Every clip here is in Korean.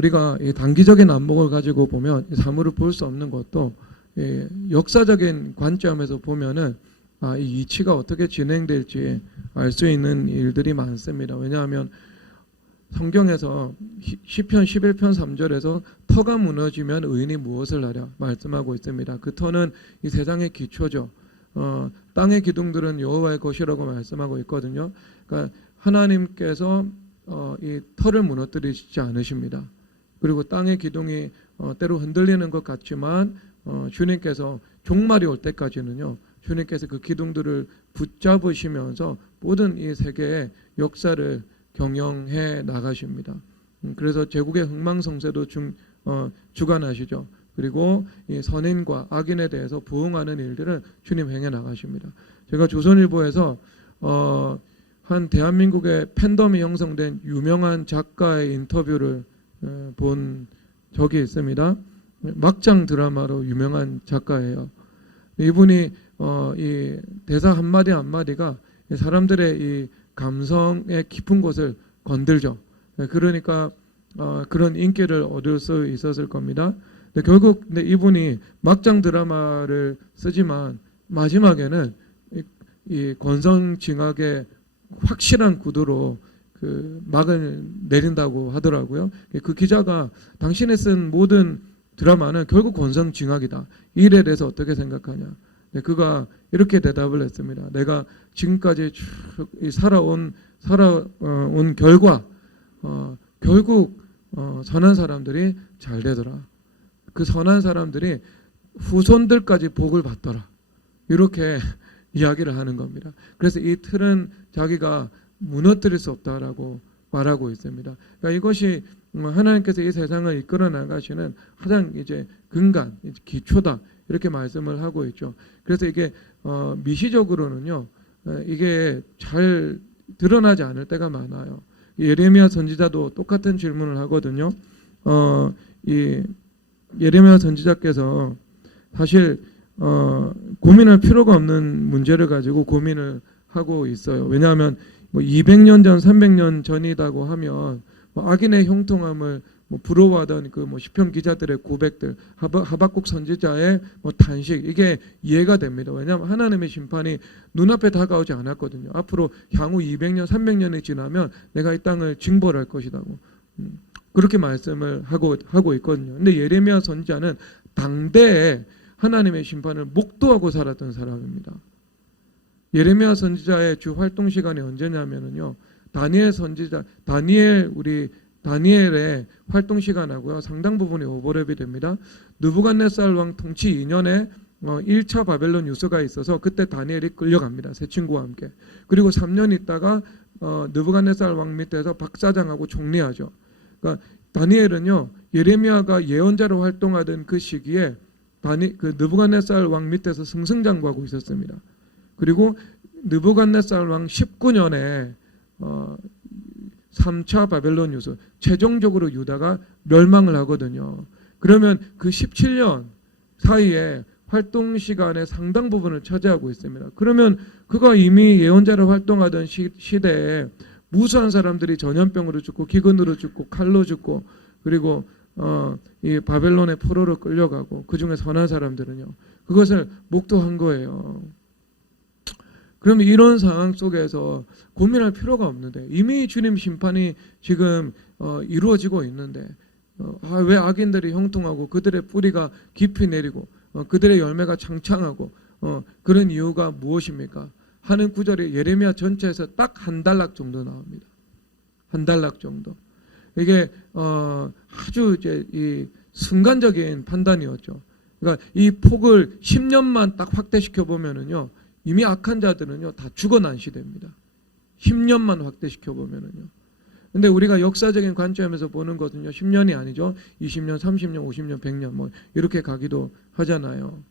우리가 이 단기적인 안목을 가지고 보면 사물을 볼 수 없는 것도 역사적인 관점에서 보면은 이 이치가 어떻게 진행될지 알 수 있는 일들이 많습니다. 왜냐하면 성경에서 시편 11편 3절에서 터가 무너지면 의인이 무엇을 하랴 말씀하고 있습니다. 그 터는 이 세상의 기초죠. 땅의 기둥들은 여호와의 것이라고 말씀하고 있거든요. 그러니까 하나님께서 이 터를 무너뜨리지 않으십니다. 그리고 땅의 기둥이 때로 흔들리는 것 같지만 주님께서 종말이 올 때까지는요, 주님께서 그 기둥들을 붙잡으시면서 모든 이 세계의 역사를 경영해 나가십니다. 그래서 제국의 흥망성쇠도 주관하시죠. 그리고 이 선인과 악인에 대해서 부응하는 일들을 주님 행해 나가십니다. 제가 조선일보에서 한 대한민국의 팬덤이 형성된 유명한 작가의 인터뷰를 본 적이 있습니다. 막장 드라마로 유명한 작가예요. 이분이 이 대사 한마디 한마디가 사람들의 이 감성의 깊은 곳을 건들죠. 그러니까 그런 인기를 얻을 수 있었을 겁니다. 근데 결국 이분이 막장 드라마를 쓰지만 마지막에는 이 권선징악의 확실한 구도로 그 막을 내린다고 하더라고요. 그 기자가 당신이 쓴 모든 드라마는 결국 권선징악이다. 이 일에 대해서 어떻게 생각하냐. 그가 이렇게 대답을 했습니다. 내가 지금까지 쭉 살아온 결과 결국 선한 사람들이 잘 되더라. 그 선한 사람들이 후손들까지 복을 받더라. 이렇게 이야기를 하는 겁니다. 그래서 이 틀은 자기가 무너뜨릴 수 없다라고 말하고 있습니다. 그러니까 이것이 하나님께서 이 세상을 이끌어 나가시는 가장 이제 근간, 기초다 이렇게 말씀을 하고 있죠. 그래서 이게 미시적으로는요, 이게 잘 드러나지 않을 때가 많아요. 예레미야 선지자도 똑같은 질문을 하거든요. 이 예레미야 선지자께서 사실 고민할 필요가 없는 문제를 가지고 고민을 하고 있어요. 왜냐하면 200년 전, 300년 전이라고 하면 악인의 형통함을 부러워하던 그 시편 기자들의 고백들, 하박국 선지자의 탄식, 이게 이해가 됩니다. 왜냐하면 하나님의 심판이 눈앞에 다가오지 않았거든요. 앞으로 향후 200년, 300년이 지나면 내가 이 땅을 징벌할 것이라고 그렇게 말씀을 하고 있거든요. 근데 예레미야 선지자는 당대에 하나님의 심판을 목도하고 살았던 사람입니다. 예레미야 선지자의 주 활동 시간이 언제냐면요, 다니엘의 활동 시간하고요 상당 부분이 오버랩이 됩니다. 느부갓네살 왕 통치 2년에 1차 바벨론 유서가 있어서 그때 다니엘이 끌려갑니다. 세 친구와 함께. 그리고 3년 있다가 느부갓네살 왕 밑에서 박사장하고 총리하죠. 그러니까 다니엘은요, 예레미야가 예언자로 활동하던 그 시기에 그 느부갓네살 왕 밑에서 승승장구하고 있었습니다. 그리고 느부갓네살 왕 19년에 3차 바벨론 유서, 최종적으로 유다가 멸망을 하거든요. 그러면 그 17년 사이에 활동 시간의 상당 부분을 차지하고 있습니다. 그러면 그가 이미 예언자로 활동하던 시대에 무수한 사람들이 전염병으로 죽고 기근으로 죽고 칼로 죽고 그리고 이 바벨론의 포로로 끌려가고 그 중에 선한 사람들은요, 그것을 목도한 거예요. 그러면 이런 상황 속에서 고민할 필요가 없는데 이미 주님 심판이 지금 이루어지고 있는데 왜 악인들이 형통하고 그들의 뿌리가 깊이 내리고 그들의 열매가 창창하고 그런 이유가 무엇입니까? 하는 구절이 예레미야 전체에서 딱 한 단락 정도 나옵니다. 한 단락 정도. 이게 아주 이제 이 순간적인 판단이었죠. 그러니까 이 폭을 10년만 딱 확대시켜 보면은요, 이미 악한 자들은요 다 죽어난 시대입니다. 10년만 확대시켜 보면은요. 근데 우리가 역사적인 관점에서 보는 것은요, 10년이 아니죠. 20년, 30년, 50년, 100년 이렇게 가기도 하잖아요.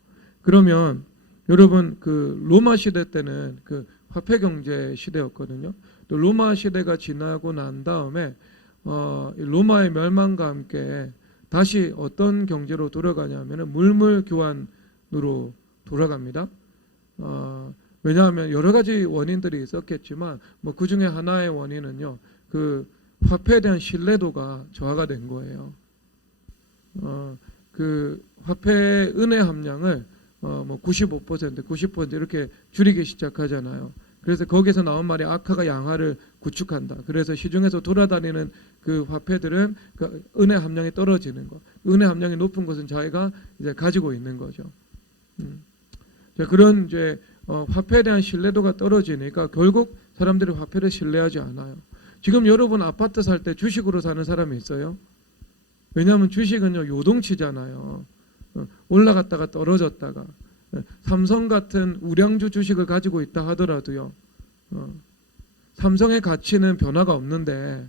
그러면 여러분 그 로마 시대 때는 그 화폐 경제 시대였거든요. 또 로마 시대가 지나고 난 다음에 로마의 멸망과 함께 다시 어떤 경제로 돌아가냐면은 물물 교환으로 돌아갑니다. 왜냐하면 여러 가지 원인들이 있었겠지만 그 중에 하나의 원인은요, 그 화폐에 대한 신뢰도가 저하가 된 거예요. 그 화폐 은혜 함량을 뭐 95%, 90% 이렇게 줄이기 시작하잖아요. 그래서 거기서 나온 말이 악화가 양화를 구축한다. 그래서 시중에서 돌아다니는 그 화폐들은 그 은혜 함량이 떨어지는 거. 은혜 함량이 높은 것은 자기가 이제 가지고 있는 거죠. 자, 그런 이제 화폐에 대한 신뢰도가 떨어지니까 결국 사람들이 화폐를 신뢰하지 않아요. 지금 여러분 아파트 살 때 주식으로 사는 사람이 있어요? 왜냐하면 주식은요 요동치잖아요. 올라갔다가 떨어졌다가. 삼성 같은 우량주 주식을 가지고 있다 하더라도요. 삼성의 가치는 변화가 없는데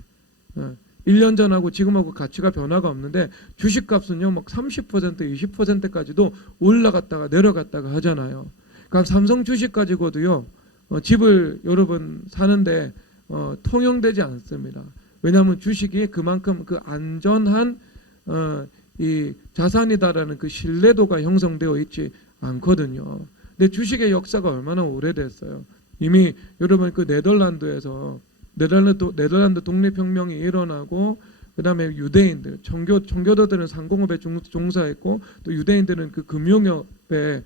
1년 전하고 지금하고 가치가 변화가 없는데 주식값은요 막 30%, 20%까지도 올라갔다가 내려갔다가 하잖아요. 그러니까 삼성 주식 가지고도요 집을 여러분 사는데 통용되지 않습니다. 왜냐하면 주식이 그만큼 그 안전한 이 자산이다라는 그 신뢰도가 형성되어 있지 않거든요. 근데 주식의 역사가 얼마나 오래됐어요. 이미 여러분 그 네덜란드에서 네덜란드 독립혁명이 일어나고 그 다음에 유대인들, 청교도들은 상공업에 종사했고 또 유대인들은 그 금융업에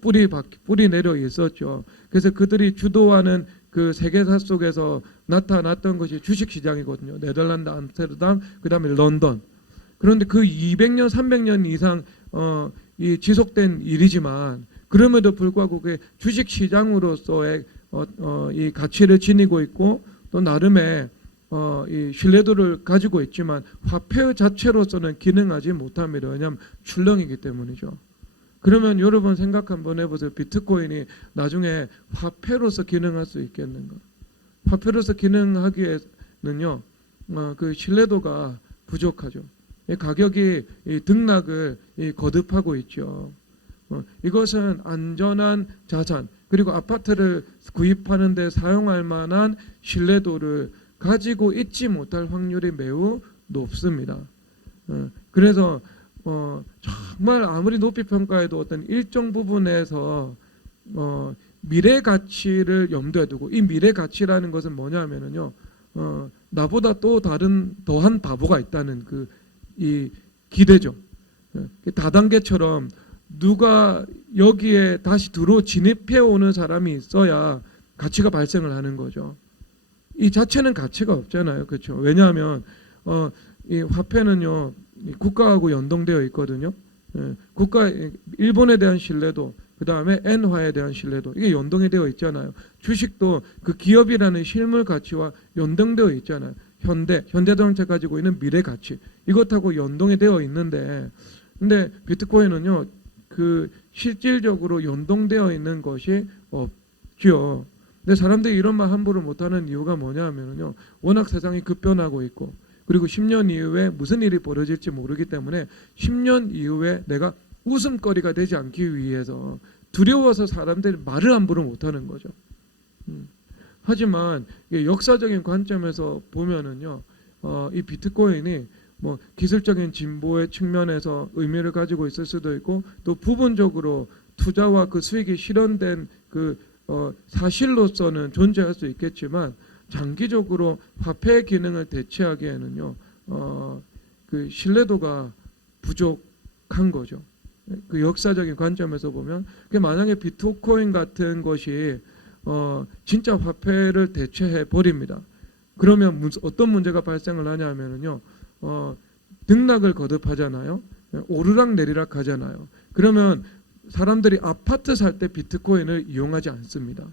뿌리 내려 있었죠. 그래서 그들이 주도하는 그 세계사 속에서 나타났던 것이 주식시장이거든요. 네덜란드 암스테르담, 그 다음에 런던. 그런데 그 200년, 300년 이상 이 지속된 일이지만 그럼에도 불구하고 그 주식시장으로서의 이 가치를 지니고 있고 또 나름의 이 신뢰도를 가지고 있지만 화폐 자체로서는 기능하지 못합니다. 왜냐하면 출렁이기 때문이죠. 그러면 여러분 생각 한번 해보세요. 비트코인이 나중에 화폐로서 기능할 수 있겠는가? 화폐로서 기능하기에는요, 그 신뢰도가 부족하죠. 가격이 등락을 거듭하고 있죠. 이것은 안전한 자산 그리고 아파트를 구입하는 데 사용할 만한 신뢰도를 가지고 있지 못할 확률이 매우 높습니다. 그래서 정말 아무리 높이 평가해도 어떤 일정 부분에서 미래 가치를 염두에 두고 이 미래 가치라는 것은 뭐냐면은요 나보다 또 다른 더한 바보가 있다는 이 기대죠. 다단계처럼 누가 여기에 다시 진입해 오는 사람이 있어야 가치가 발생을 하는 거죠. 이 자체는 가치가 없잖아요. 그렇죠? 왜냐하면 이 화폐는요 국가하고 연동되어 있거든요. 일본에 대한 신뢰도, 그 다음에 엔화에 대한 신뢰도, 이게 연동이 되어 있잖아요. 주식도 그 기업이라는 실물 가치와 연동되어 있잖아요. 현대자동차 가지고 있는 미래 가치, 이것하고 연동이 되어 있는데, 근데 비트코인은요, 그 실질적으로 연동되어 있는 것이 없죠. 근데 사람들이 이런 말 함부로 못하는 이유가 뭐냐면요, 워낙 세상이 급변하고 있고, 그리고 10년 이후에 무슨 일이 벌어질지 모르기 때문에 10년 이후에 내가 웃음거리가 되지 않기 위해서 두려워서 사람들이 말을 함부로 못하는 거죠. 하지만 역사적인 관점에서 보면은요, 이 비트코인이 뭐 기술적인 진보의 측면에서 의미를 가지고 있을 수도 있고 또 부분적으로 투자와 그 수익이 실현된 그 사실로서는 존재할 수 있겠지만 장기적으로 화폐의 기능을 대체하기에는요, 그 신뢰도가 부족한 거죠. 그 역사적인 관점에서 보면, 만약에 비트코인 같은 것이 진짜 화폐를 대체해 버립니다. 그러면 어떤 문제가 발생을 하냐면요, 등락을 거듭하잖아요. 오르락 내리락 하잖아요. 그러면 사람들이 아파트 살 때 비트코인을 이용하지 않습니다.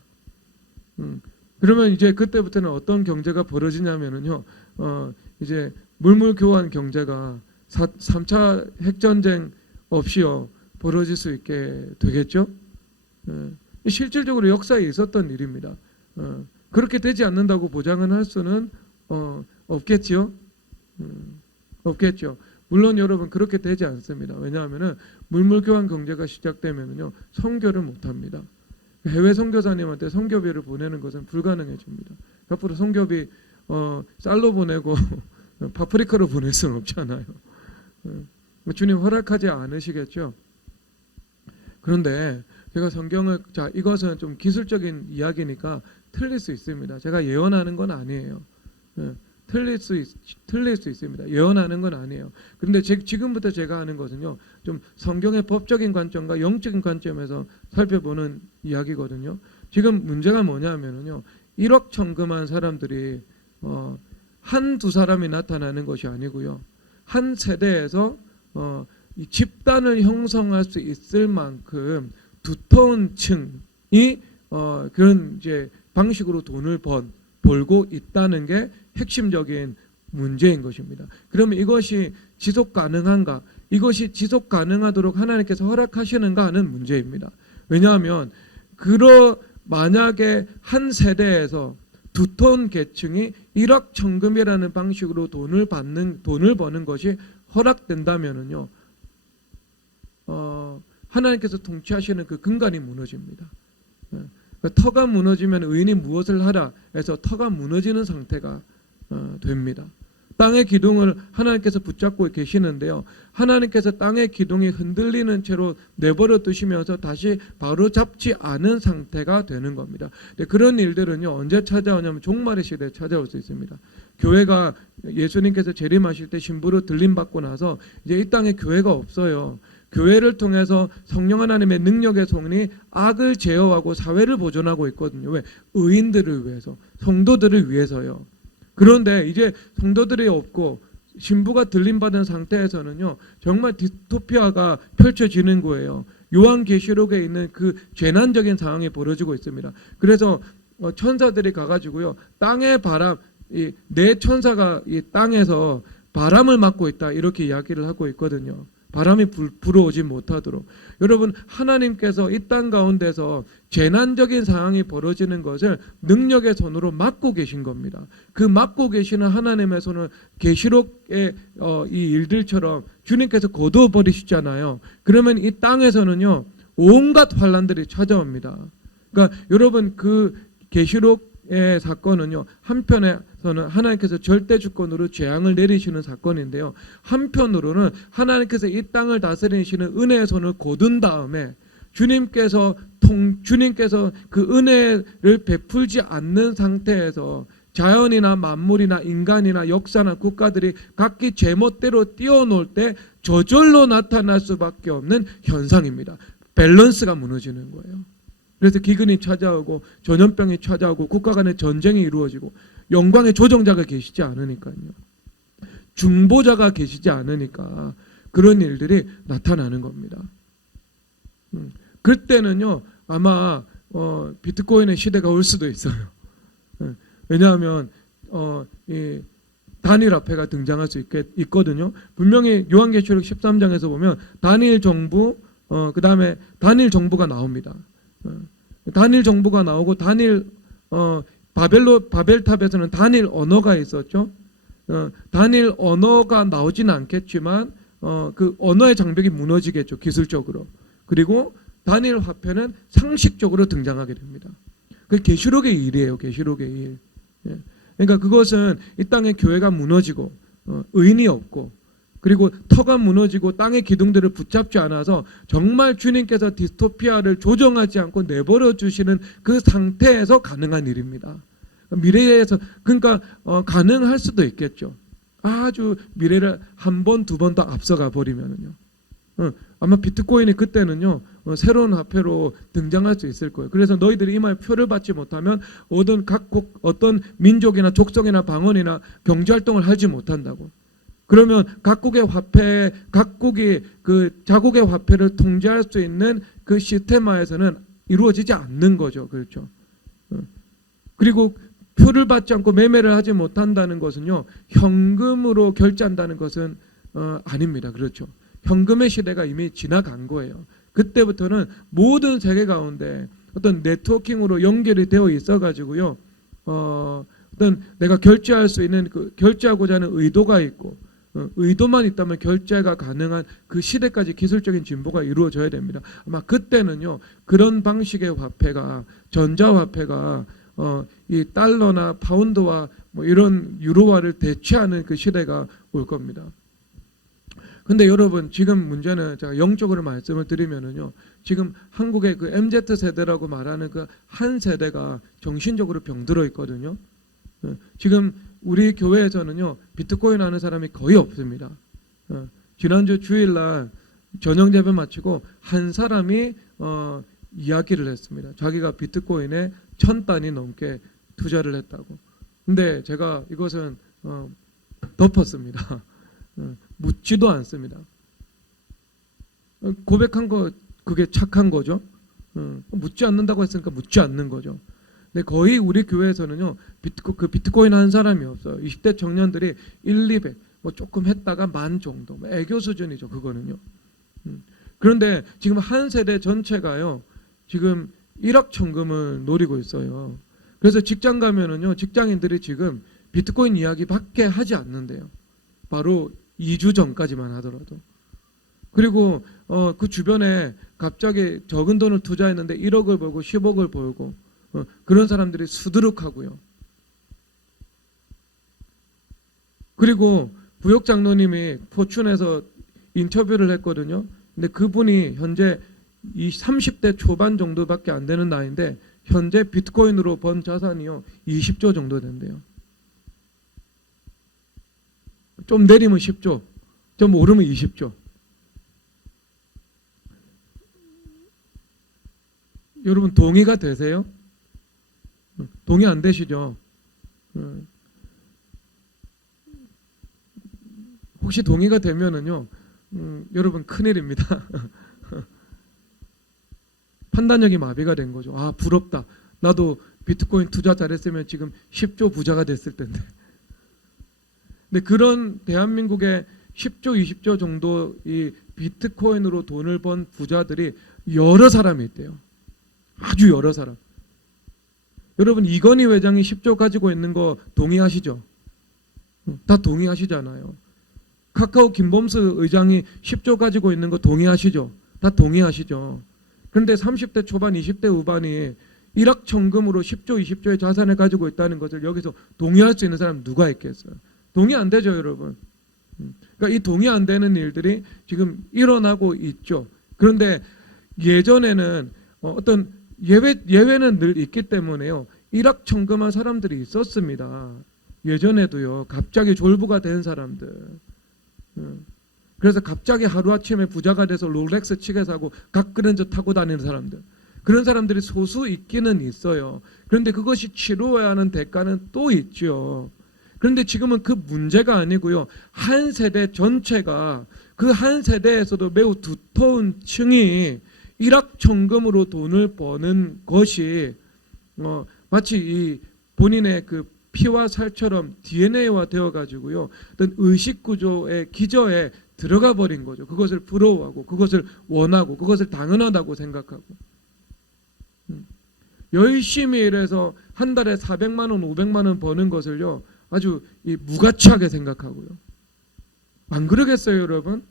그러면 이제 그때부터는 어떤 경제가 벌어지냐면요, 이제 물물 교환 경제가 3차 핵전쟁 없이요 벌어질 수 있게 되겠죠. 실질적으로 역사에 있었던 일입니다. 그렇게 되지 않는다고 보장은 할 수는 없겠죠. 없겠죠. 물론 여러분 그렇게 되지 않습니다. 왜냐하면은 물물 교환 경제가 시작되면요 선교를 못합니다. 해외 선교사님한테 선교비를 보내는 것은 불가능해집니다. 앞으로 선교비 쌀로 보내고 파프리카로 보낼 수는 없잖아요. 주님 허락하지 않으시겠죠. 그런데 제가 성경을 이것은 좀 기술적인 이야기니까 틀릴 수 있습니다. 제가 예언하는 건 아니에요. 틀릴 수 있습니다. 예언하는 건 아니에요. 그런데 지금부터 제가 하는 것은요, 좀 성경의 법적인 관점과 영적인 관점에서 살펴보는 이야기거든요. 지금 문제가 뭐냐면요, 1억 천금한 사람들이 한두 사람이 나타나는 것이 아니고요, 한 세대에서 이 집단을 형성할 수 있을 만큼 두터운 층이 그런 이제 방식으로 돈을 벌고 있다는 게 핵심적인 문제인 것입니다. 그러면 이것이 지속 가능한가? 이것이 지속 가능하도록 하나님께서 허락하시는가 하는 문제입니다. 왜냐하면 만약에 한 세대에서 두터운 계층이 1억 천금이라는 방식으로 돈을 버는 것이 허락된다면은요, 하나님께서 통치하시는 그 근간이 무너집니다. 터가 무너지면 의인이 무엇을 하라 해서 터가 무너지는 상태가 됩니다. 땅의 기둥을 하나님께서 붙잡고 계시는데요, 하나님께서 땅의 기둥이 흔들리는 채로 내버려 두시면서 다시 바로 잡지 않은 상태가 되는 겁니다. 그런 일들은요, 언제 찾아오냐면 종말의 시대에 찾아올 수 있습니다. 교회가 예수님께서 재림하실 때 신부로 들림받고 나서 이제 이 땅에 교회가 없어요. 교회를 통해서 성령 하나님의 능력의 손이 악을 제어하고 사회를 보존하고 있거든요. 왜? 의인들을 위해서, 성도들을 위해서요. 그런데 이제 성도들이 없고 신부가 들림받은 상태에서는요, 정말 디스토피아가 펼쳐지는 거예요. 요한계시록에 있는 그 재난적인 상황이 벌어지고 있습니다. 그래서 천사들이 가가지고요, 땅의 바람, 내 천사가 이 땅에서 바람을 막고 있다, 이렇게 이야기를 하고 있거든요. 바람이 불어오지 못하도록. 여러분, 하나님께서 이 땅 가운데서 재난적인 상황이 벌어지는 것을 능력의 손으로 막고 계신 겁니다. 그 막고 계시는 하나님의 손을 계시록의 이 일들처럼 주님께서 거두어 버리시잖아요. 그러면 이 땅에서는요, 온갖 환란들이 찾아옵니다. 그러니까 여러분, 그 계시록의 사건은요, 한편에서는 하나님께서 절대 주권으로 재앙을 내리시는 사건인데요, 한편으로는 하나님께서 이 땅을 다스리시는 은혜의 손을 거둔 다음에 주님께서 그 은혜를 베풀지 않는 상태에서 자연이나 만물이나 인간이나 역사나 국가들이 각기 제멋대로 뛰어놀 때 저절로 나타날 수밖에 없는 현상입니다. 밸런스가 무너지는 거예요. 그래서 기근이 찾아오고 전염병이 찾아오고 국가 간의 전쟁이 이루어지고 영광의 조정자가 계시지 않으니까요. 중보자가 계시지 않으니까 그런 일들이 나타나는 겁니다. 그때는요, 아마 비트코인의 시대가 올 수도 있어요. 왜냐하면 이 단일 화폐가 등장할 수 있거든요. 분명히 요한계시록 13장에서 보면 단일 정부, 그 다음에 단일 정부가 나옵니다. 단일 정부가 나오고 바벨탑에서는 단일 언어가 있었죠. 단일 언어가 나오지는 않겠지만 그 언어의 장벽이 무너지겠죠, 기술적으로. 그리고 단일 화폐는 상식적으로 등장하게 됩니다. 그 계시록의 일이에요, 계시록의 일. 그러니까 그것은 이 땅의 교회가 무너지고 의인이 없고, 그리고 터가 무너지고 땅의 기둥들을 붙잡지 않아서 정말 주님께서 디스토피아를 조정하지 않고 내버려 주시는 그 상태에서 가능한 일입니다. 미래에서, 그러니까 가능할 수도 있겠죠. 아주 미래를 한 번, 두 번 더 앞서가 버리면은요. 아마 비트코인이 그때는요, 새로운 화폐로 등장할 수 있을 거예요. 그래서 너희들이 이 말 표를 받지 못하면 어떤 민족이나 족속이나 방언이나 경제활동을 하지 못한다고. 그러면 각국의 그 자국의 화폐를 통제할 수 있는 그 시스템화에서는 이루어지지 않는 거죠. 그렇죠. 그리고 표를 받지 않고 매매를 하지 못한다는 것은요, 현금으로 결제한다는 것은 아닙니다. 그렇죠. 현금의 시대가 이미 지나간 거예요. 그때부터는 모든 세계 가운데 어떤 네트워킹으로 연결이 되어 있어가지고요, 어떤 내가 결제할 수 있는 결제하고자 하는 의도가 있고, 의도만 있다면 결제가 가능한 그 시대까지 기술적인 진보가 이루어져야 됩니다. 아마 그때는요, 그런 방식의 화폐가, 전자화폐가 이 달러나 파운드와 뭐 이런 유로화를 대체하는 그 시대가 올 겁니다. 근데 여러분, 지금 문제는 제가 영적으로 말씀을 드리면은요, 지금 한국의 그 MZ 세대라고 말하는 그 한 세대가 정신적으로 병들어 있거든요. 지금 우리 교회에서는요 비트코인 하는 사람이 거의 없습니다. 지난주 주일날 저녁 예배 마치고 한 사람이 이야기를 했습니다. 자기가 비트코인에 1,000단위 넘게 투자를 했다고. 근데 제가 이것은 덮었습니다. 묻지도 않습니다. 고백한 거 그게 착한 거죠. 묻지 않는다고 했으니까 묻지 않는 거죠. 근데 거의 우리 교회에서는요 비트코인 한 사람이 없어요. 20대 청년들이 1, 200 뭐 조금 했다가 10,000 정도 애교 수준이죠. 그거는요. 그런데 지금 한 세대 전체가요 지금 1억 천금을 노리고 있어요. 그래서 직장 가면은요 직장인들이 지금 비트코인 이야기밖에 하지 않는데요. 바로 2주 전까지만 하더라도. 그리고 그 주변에 갑자기 적은 돈을 투자했는데 1억을 벌고 10억을 벌고 그런 사람들이 수두룩하고요. 그리고 부역 장로님이 포춘에서 인터뷰를 했거든요. 근데 그분이 현재 이 30대 초반 정도밖에 안 되는 나이인데 현재 비트코인으로 번 자산이요 20조 정도 된대요. 좀 내리면 10조, 좀 오르면 20조. 여러분 동의가 되세요? 동의 안 되시죠? 혹시 동의가 되면은요, 여러분 큰일입니다. 판단력이 마비가 된 거죠. 아 부럽다. 나도 비트코인 투자 잘했으면 지금 10조 부자가 됐을 텐데. 근데 그런 대한민국의 10조, 20조 정도 이 비트코인으로 돈을 번 부자들이 여러 사람이 있대요. 아주 여러 사람. 여러분 이건희 회장이 10조 가지고 있는 거 동의하시죠? 다 동의하시잖아요. 카카오 김범수 의장이 10조 가지고 있는 거 동의하시죠? 다 동의하시죠? 그런데 30대 초반 20대 후반이 1억 천금으로 10조 20조의 자산을 가지고 있다는 것을 여기서 동의할 수 있는 사람 누가 있겠어요? 동의 안 되죠 여러분. 그러니까 이 동의 안 되는 일들이 지금 일어나고 있죠. 그런데 예전에는 어떤 예외는 늘 있기 때문에요. 1억 천금한 사람들이 있었습니다. 예전에도요. 갑자기 졸부가 된 사람들. 그래서 갑자기 하루아침에 부자가 돼서 롤렉스 치게 사고 각그랜저 타고 다니는 사람들. 그런 사람들이 소수 있기는 있어요. 그런데 그것이 치루어야 하는 대가는 또 있죠. 그런데 지금은 그 문제가 아니고요. 한 세대 전체가 그 한 세대에서도 매우 두터운 층이 일확천금으로 돈을 버는 것이 마치 이 본인의 그 피와 살처럼 DNA화 되어 가지고요. 어떤 의식 구조의 기저에 들어가 버린 거죠. 그것을 부러워하고 그것을 원하고 그것을 당연하다고 생각하고 열심히 일해서 한 달에 400만 원, 500만 원 버는 것을요. 아주 무가치하게 생각하고요. 안 그러겠어요, 여러분?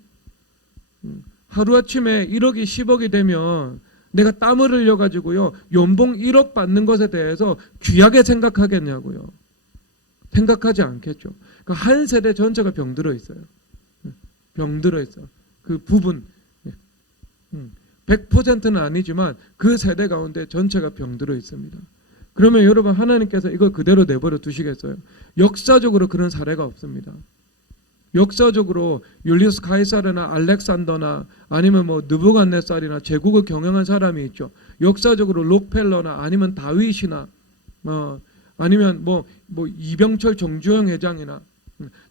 하루아침에 1억이 10억이 되면 내가 땀을 흘려가지고요. 연봉 1억 받는 것에 대해서 귀하게 생각하겠냐고요. 생각하지 않겠죠. 그러니까 한 세대 전체가 병들어 있어요. 병들어 있어요. 그 부분 100%는 아니지만 그 세대 가운데 전체가 병들어 있습니다. 그러면 여러분 하나님께서 이걸 그대로 내버려 두시겠어요? 역사적으로 그런 사례가 없습니다. 역사적으로 율리우스 카이사르나 알렉산더나 아니면 뭐 느부갓네살이나 제국을 경영한 사람이 있죠. 역사적으로 록펠러나 아니면 다윗이나 아니면 뭐 이병철 정주영 회장이나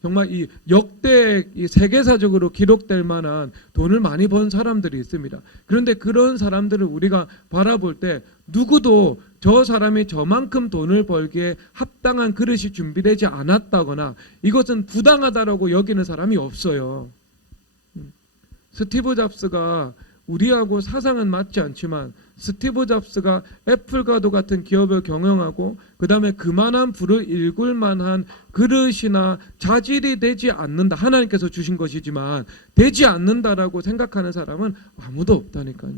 정말 이 역대 이 세계사적으로 기록될 만한 돈을 많이 번 사람들이 있습니다. 그런데 그런 사람들을 우리가 바라볼 때 누구도 저 사람이 저만큼 돈을 벌기에 합당한 그릇이 준비되지 않았다거나 이것은 부당하다라고 여기는 사람이 없어요. 스티브 잡스가 우리하고 사상은 맞지 않지만 스티브 잡스가 애플과도 같은 기업을 경영하고 그 다음에 그만한 부를 일굴 만한 그릇이나 자질이 되지 않는다. 하나님께서 주신 것이지만 되지 않는다라고 생각하는 사람은 아무도 없다니까요.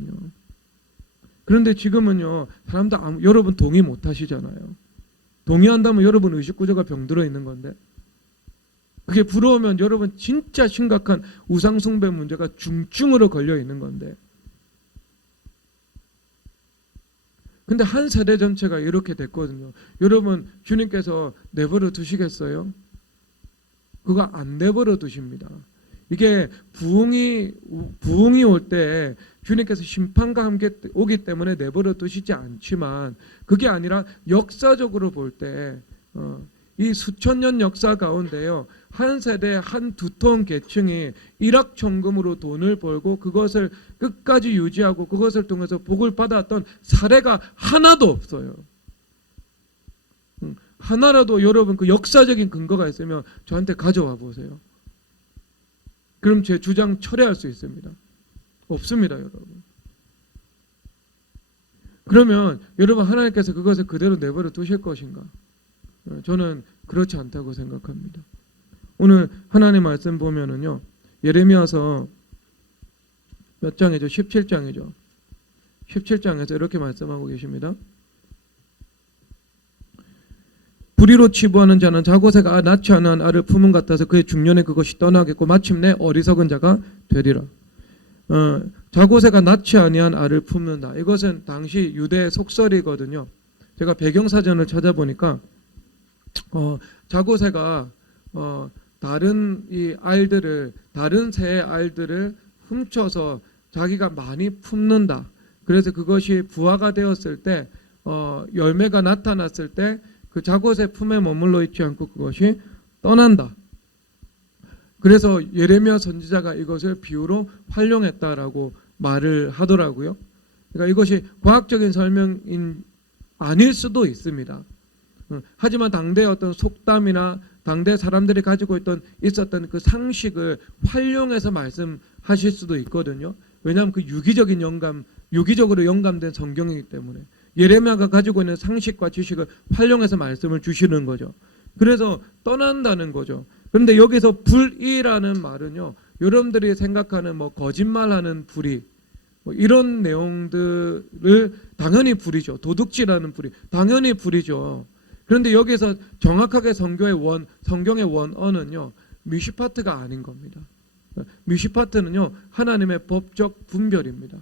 그런데 지금은요. 사람들 여러분 동의 못 하시잖아요. 동의한다면 여러분 의식구조가 병들어 있는 건데 그게 부러우면 여러분 진짜 심각한 우상숭배 문제가 중증으로 걸려 있는 건데 근데 한 세대 전체가 이렇게 됐거든요. 여러분 주님께서 내버려 두시겠어요? 그거 안 내버려 두십니다. 이게 부흥이 올 때 주님께서 심판과 함께 오기 때문에 내버려 두시지 않지만, 그게 아니라 역사적으로 볼 때 이 수천 년 역사 가운데요, 한 세대 한 두터운 계층이 일확천금으로 돈을 벌고 그것을 끝까지 유지하고 그것을 통해서 복을 받았던 사례가 하나도 없어요. 하나라도 여러분 그 역사적인 근거가 있으면 저한테 가져와 보세요. 그럼 제 주장 철회할 수 있습니다. 없습니다, 여러분. 그러면 여러분 하나님께서 그것을 그대로 내버려 두실 것인가? 저는 그렇지 않다고 생각합니다. 오늘 하나님 말씀 보면은요, 예레미야서 몇 장이죠? 17장이죠. 17장에서 이렇게 말씀하고 계십니다. 불의로 치부하는 자는 자고새가 낳지 않은 알을 품은 같아서 그의 중년에 그것이 떠나겠고 마침내 어리석은 자가 되리라. 자고새가 낳지 아니한 알을 품는다. 이것은 당시 유대 속설이거든요. 제가 배경사전을 찾아보니까 자고새가 다른 이 알들을, 다른 새의 알들을 훔쳐서 자기가 많이 품는다. 그래서 그것이 부화가 되었을 때 열매가 나타났을 때 그 자고새 품에 머물러 있지 않고 그것이 떠난다. 그래서 예레미야 선지자가 이것을 비유로 활용했다라고 말을 하더라고요. 그러니까 이것이 과학적인 설명인 아닐 수도 있습니다. 하지만 당대의 어떤 속담이나 당대 사람들이 가지고 있었던 그 상식을 활용해서 말씀하실 수도 있거든요. 왜냐하면 그 유기적으로 영감된 성경이기 때문에 예레미야가 가지고 있는 상식과 지식을 활용해서 말씀을 주시는 거죠. 그래서 떠난다는 거죠. 그런데 여기서 불의라는 말은요, 여러분들이 생각하는 뭐 거짓말하는 불의, 뭐 이런 내용들을 당연히 불이죠. 도둑질하는 불의, 당연히 불이죠. 그런데 여기서 정확하게 성경의 원어는요, 미시파트가 아닌 겁니다. 미시파트는요, 하나님의 법적 분별입니다.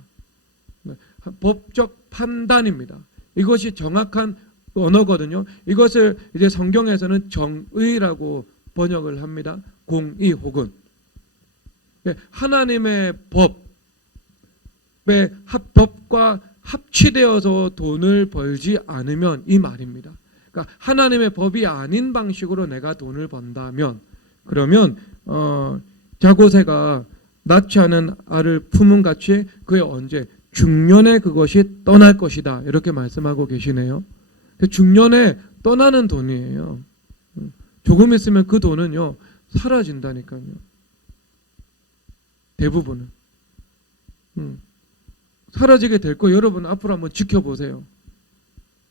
법적 판단입니다. 이것이 정확한 언어거든요. 이것을 이제 성경에서는 정의라고 번역을 합니다. 공의 혹은 하나님의 법과 합치되어서 돈을 벌지 않으면, 이 말입니다. 그러니까 하나님의 법이 아닌 방식으로 내가 돈을 번다면, 그러면 자고새가 낳지 않은 알을 품은 같이 그의 언제 중년에 그것이 떠날 것이다, 이렇게 말씀하고 계시네요. 중년에 떠나는 돈이에요. 조금 있으면 그 돈은요 사라진다니까요. 대부분은 사라지게 될 거. 여러분 앞으로 한번 지켜보세요.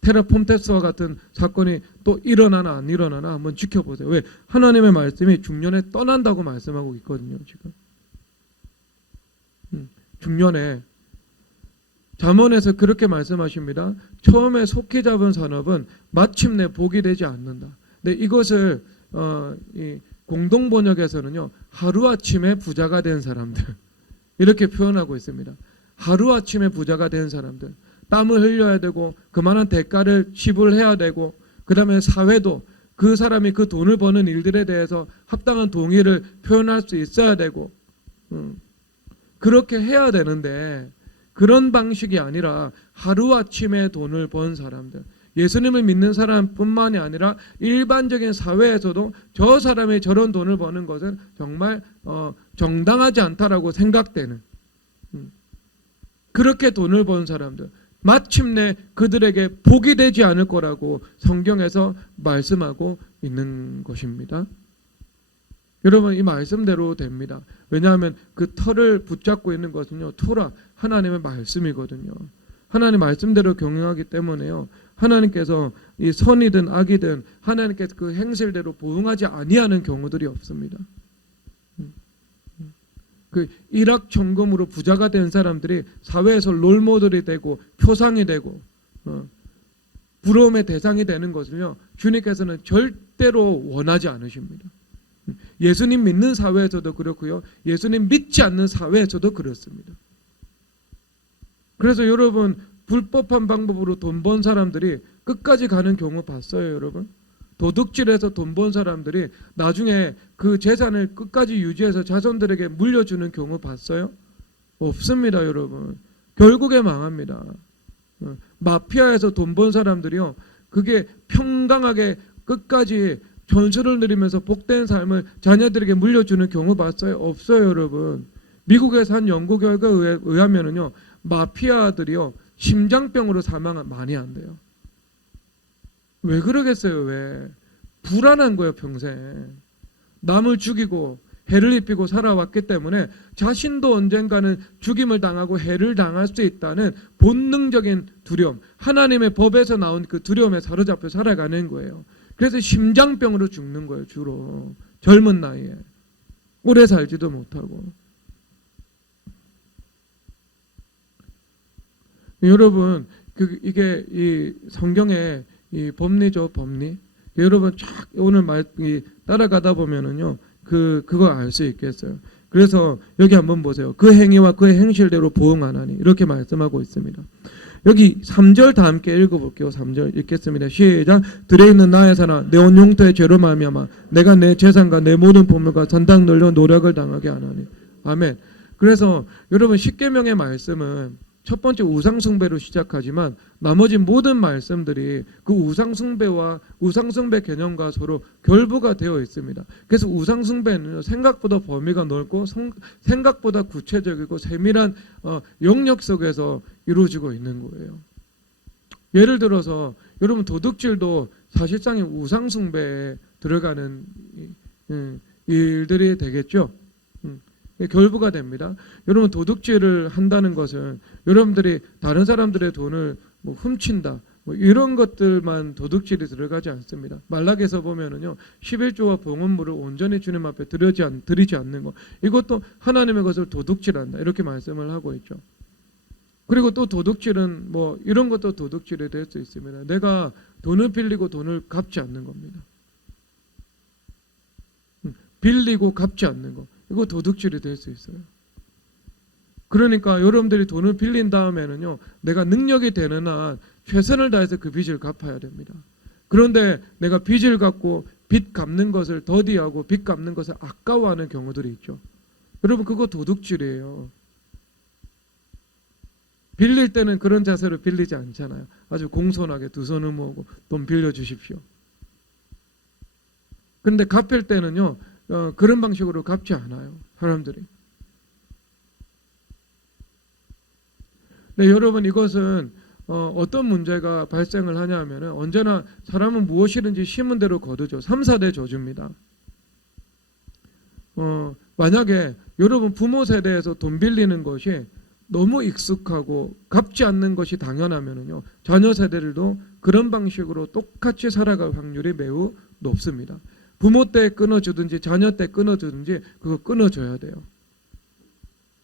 테라폼테스와 같은 사건이 또 일어나나 안 일어나나 한번 지켜보세요. 왜? 하나님의 말씀이 중년에 떠난다고 말씀하고 있거든요. 지금 중년에 잠언에서 그렇게 말씀하십니다. 처음에 속히 잡은 산업은 마침내 복이 되지 않는다. 근데 이것을 이 공동 번역에서는요, 하루아침에 부자가 된 사람들, 이렇게 표현하고 있습니다. 하루아침에 부자가 된 사람들, 땀을 흘려야 되고 그만한 대가를 지불해야 되고, 그 다음에 사회도 그 사람이 그 돈을 버는 일들에 대해서 합당한 동의를 표현할 수 있어야 되고, 그렇게 해야 되는데 그런 방식이 아니라 하루아침에 돈을 번 사람들, 예수님을 믿는 사람뿐만이 아니라 일반적인 사회에서도 저 사람이 저런 돈을 버는 것은 정말 정당하지 않다라고 생각되는, 그렇게 돈을 번 사람들, 마침내 그들에게 복이 되지 않을 거라고 성경에서 말씀하고 있는 것입니다. 여러분 이 말씀대로 됩니다. 왜냐하면 그 털을 붙잡고 있는 것은요, 토라, 하나님의 말씀이거든요. 하나님 말씀대로 경영하기 때문에요, 하나님께서 이 선이든 악이든 하나님께서 그 행실대로 보응하지 아니하는 경우들이 없습니다. 그 일확천금으로 부자가 된 사람들이 사회에서 롤모델이 되고 표상이 되고 부러움의 대상이 되는 것을요, 주님께서는 절대로 원하지 않으십니다. 예수님 믿는 사회에서도 그렇고요, 예수님 믿지 않는 사회에서도 그렇습니다. 그래서 여러분 불법한 방법으로 돈 번 사람들이 끝까지 가는 경우 봤어요, 여러분? 도둑질해서 돈 번 사람들이 나중에 그 재산을 끝까지 유지해서 자손들에게 물려주는 경우 봤어요? 없습니다, 여러분. 결국에 망합니다. 마피아에서 돈 번 사람들이요, 그게 평강하게 끝까지 전수를 누리면서 복된 삶을 자녀들에게 물려주는 경우 봤어요? 없어요, 여러분. 미국에서 한 연구 결과에 의하면은요, 마피아들이요, 심장병으로 사망 많이 한대요. 왜 그러겠어요? 왜? 불안한 거예요, 평생. 남을 죽이고 해를 입히고 살아왔기 때문에 자신도 언젠가는 죽임을 당하고 해를 당할 수 있다는 본능적인 두려움, 하나님의 법에서 나온 그 두려움에 사로잡혀 살아가는 거예요. 그래서 심장병으로 죽는 거예요, 주로. 젊은 나이에. 오래 살지도 못하고. 여러분, 이게 이 성경의 이 법리죠, 법리. 여러분 쫙 오늘 따라가다 보면은요, 그거 알 수 있겠어요. 그래서 여기 한번 보세요. 그 행위와 그의 행실대로 보응하나니 이렇게 말씀하고 있습니다. 여기 3절 다 함께 읽어볼게요. 3절 읽겠습니다. 시작. 들에 있는 나의 사나 내 온 용토의 죄로 말미암아 내가 내 재산과 내 모든 보물과 잔당 널려 노력을 당하게 하나니. 아멘. 그래서 여러분 십계명의 말씀은 첫 번째 우상숭배로 시작하지만 나머지 모든 말씀들이 그 우상숭배와 우상숭배 개념과 서로 결부가 되어 있습니다. 그래서 우상숭배는 생각보다 범위가 넓고 생각보다 구체적이고 세밀한 영역 속에서 이루어지고 있는 거예요. 예를 들어서 여러분 도둑질도 사실상의 우상숭배에 들어가는 일들이 되겠죠. 결부가 됩니다. 여러분 도둑질을 한다는 것은 여러분들이 다른 사람들의 돈을 훔친다 이런 것들만 도둑질이 들어가지 않습니다. 말라기에서 보면은요 11조와 봉헌물을 온전히 주님 앞에 드리지 않는 것, 이것도 하나님의 것을 도둑질한다 이렇게 말씀을 하고 있죠. 그리고 또 도둑질은 이런 것도 도둑질이 될 수 있습니다. 내가 돈을 빌리고 돈을 갚지 않는 겁니다. 빌리고 갚지 않는 것, 이거 도둑질이 될 수 있어요. 그러니까 여러분들이 돈을 빌린 다음에는요, 내가 능력이 되는 한 최선을 다해서 그 빚을 갚아야 됩니다. 그런데 내가 빚을 갚고 빚 갚는 것을 더디하고 빚 갚는 것을 아까워하는 경우들이 있죠. 여러분 그거 도둑질이에요. 빌릴 때는 그런 자세로 빌리지 않잖아요. 아주 공손하게 두 손을 모으고 돈 빌려주십시오. 그런데 갚을 때는요, 그런 방식으로 갚지 않아요, 사람들이. 네, 여러분 이것은 어떤 문제가 발생을 하냐면은 언제나 사람은 무엇이든지 심은 대로 거두죠. 3, 4대 저주입니다. 만약에 여러분 부모 세대에서 돈 빌리는 것이 너무 익숙하고 갚지 않는 것이 당연하면은요, 자녀 세대들도 그런 방식으로 똑같이 살아갈 확률이 매우 높습니다. 부모 때 끊어주든지 자녀 때 끊어주든지 그거 끊어줘야 돼요.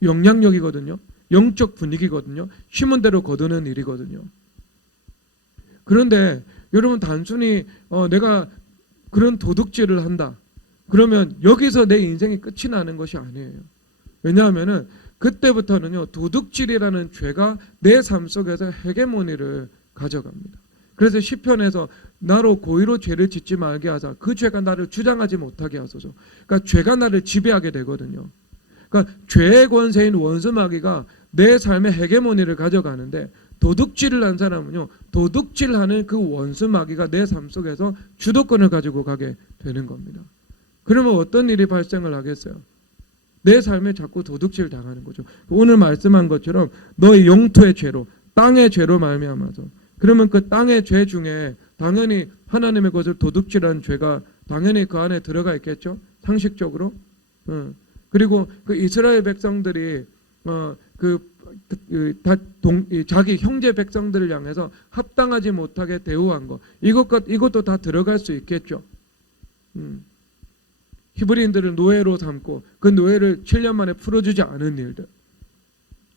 영향력이거든요. 영적 분위기거든요. 심은 대로 거두는 일이거든요. 그런데 여러분 단순히 내가 그런 도둑질을 한다 그러면 여기서 내 인생이 끝이 나는 것이 아니에요. 왜냐하면은 그때부터는요, 도둑질이라는 죄가 내 삶 속에서 헤게모니를 가져갑니다. 그래서 시편에서 나로 고의로 죄를 짓지 말게 하사 그 죄가 나를 주장하지 못하게 하소서. 그러니까 죄가 나를 지배하게 되거든요. 그러니까 죄의 권세인 원수 마귀가 내 삶의 헤게모니를 가져가는데, 도둑질을 한 사람은요, 도둑질하는 그 원수 마귀가 내 삶 속에서 주도권을 가지고 가게 되는 겁니다. 그러면 어떤 일이 발생을 하겠어요? 내 삶에 자꾸 도둑질 당하는 거죠. 오늘 말씀한 것처럼 너의 영토의 죄로, 땅의 죄로 말미암아서, 그러면 그 땅의 죄 중에 당연히 하나님의 것을 도둑질한 죄가 당연히 그 안에 들어가 있겠죠. 상식적으로. 그리고 그 이스라엘 백성들이 자기 형제 백성들을 향해서 합당하지 못하게 대우한 것, 이것도 다 들어갈 수 있겠죠. 히브리인들을 노예로 삼고 그 노예를 7년 만에 풀어주지 않은 일들,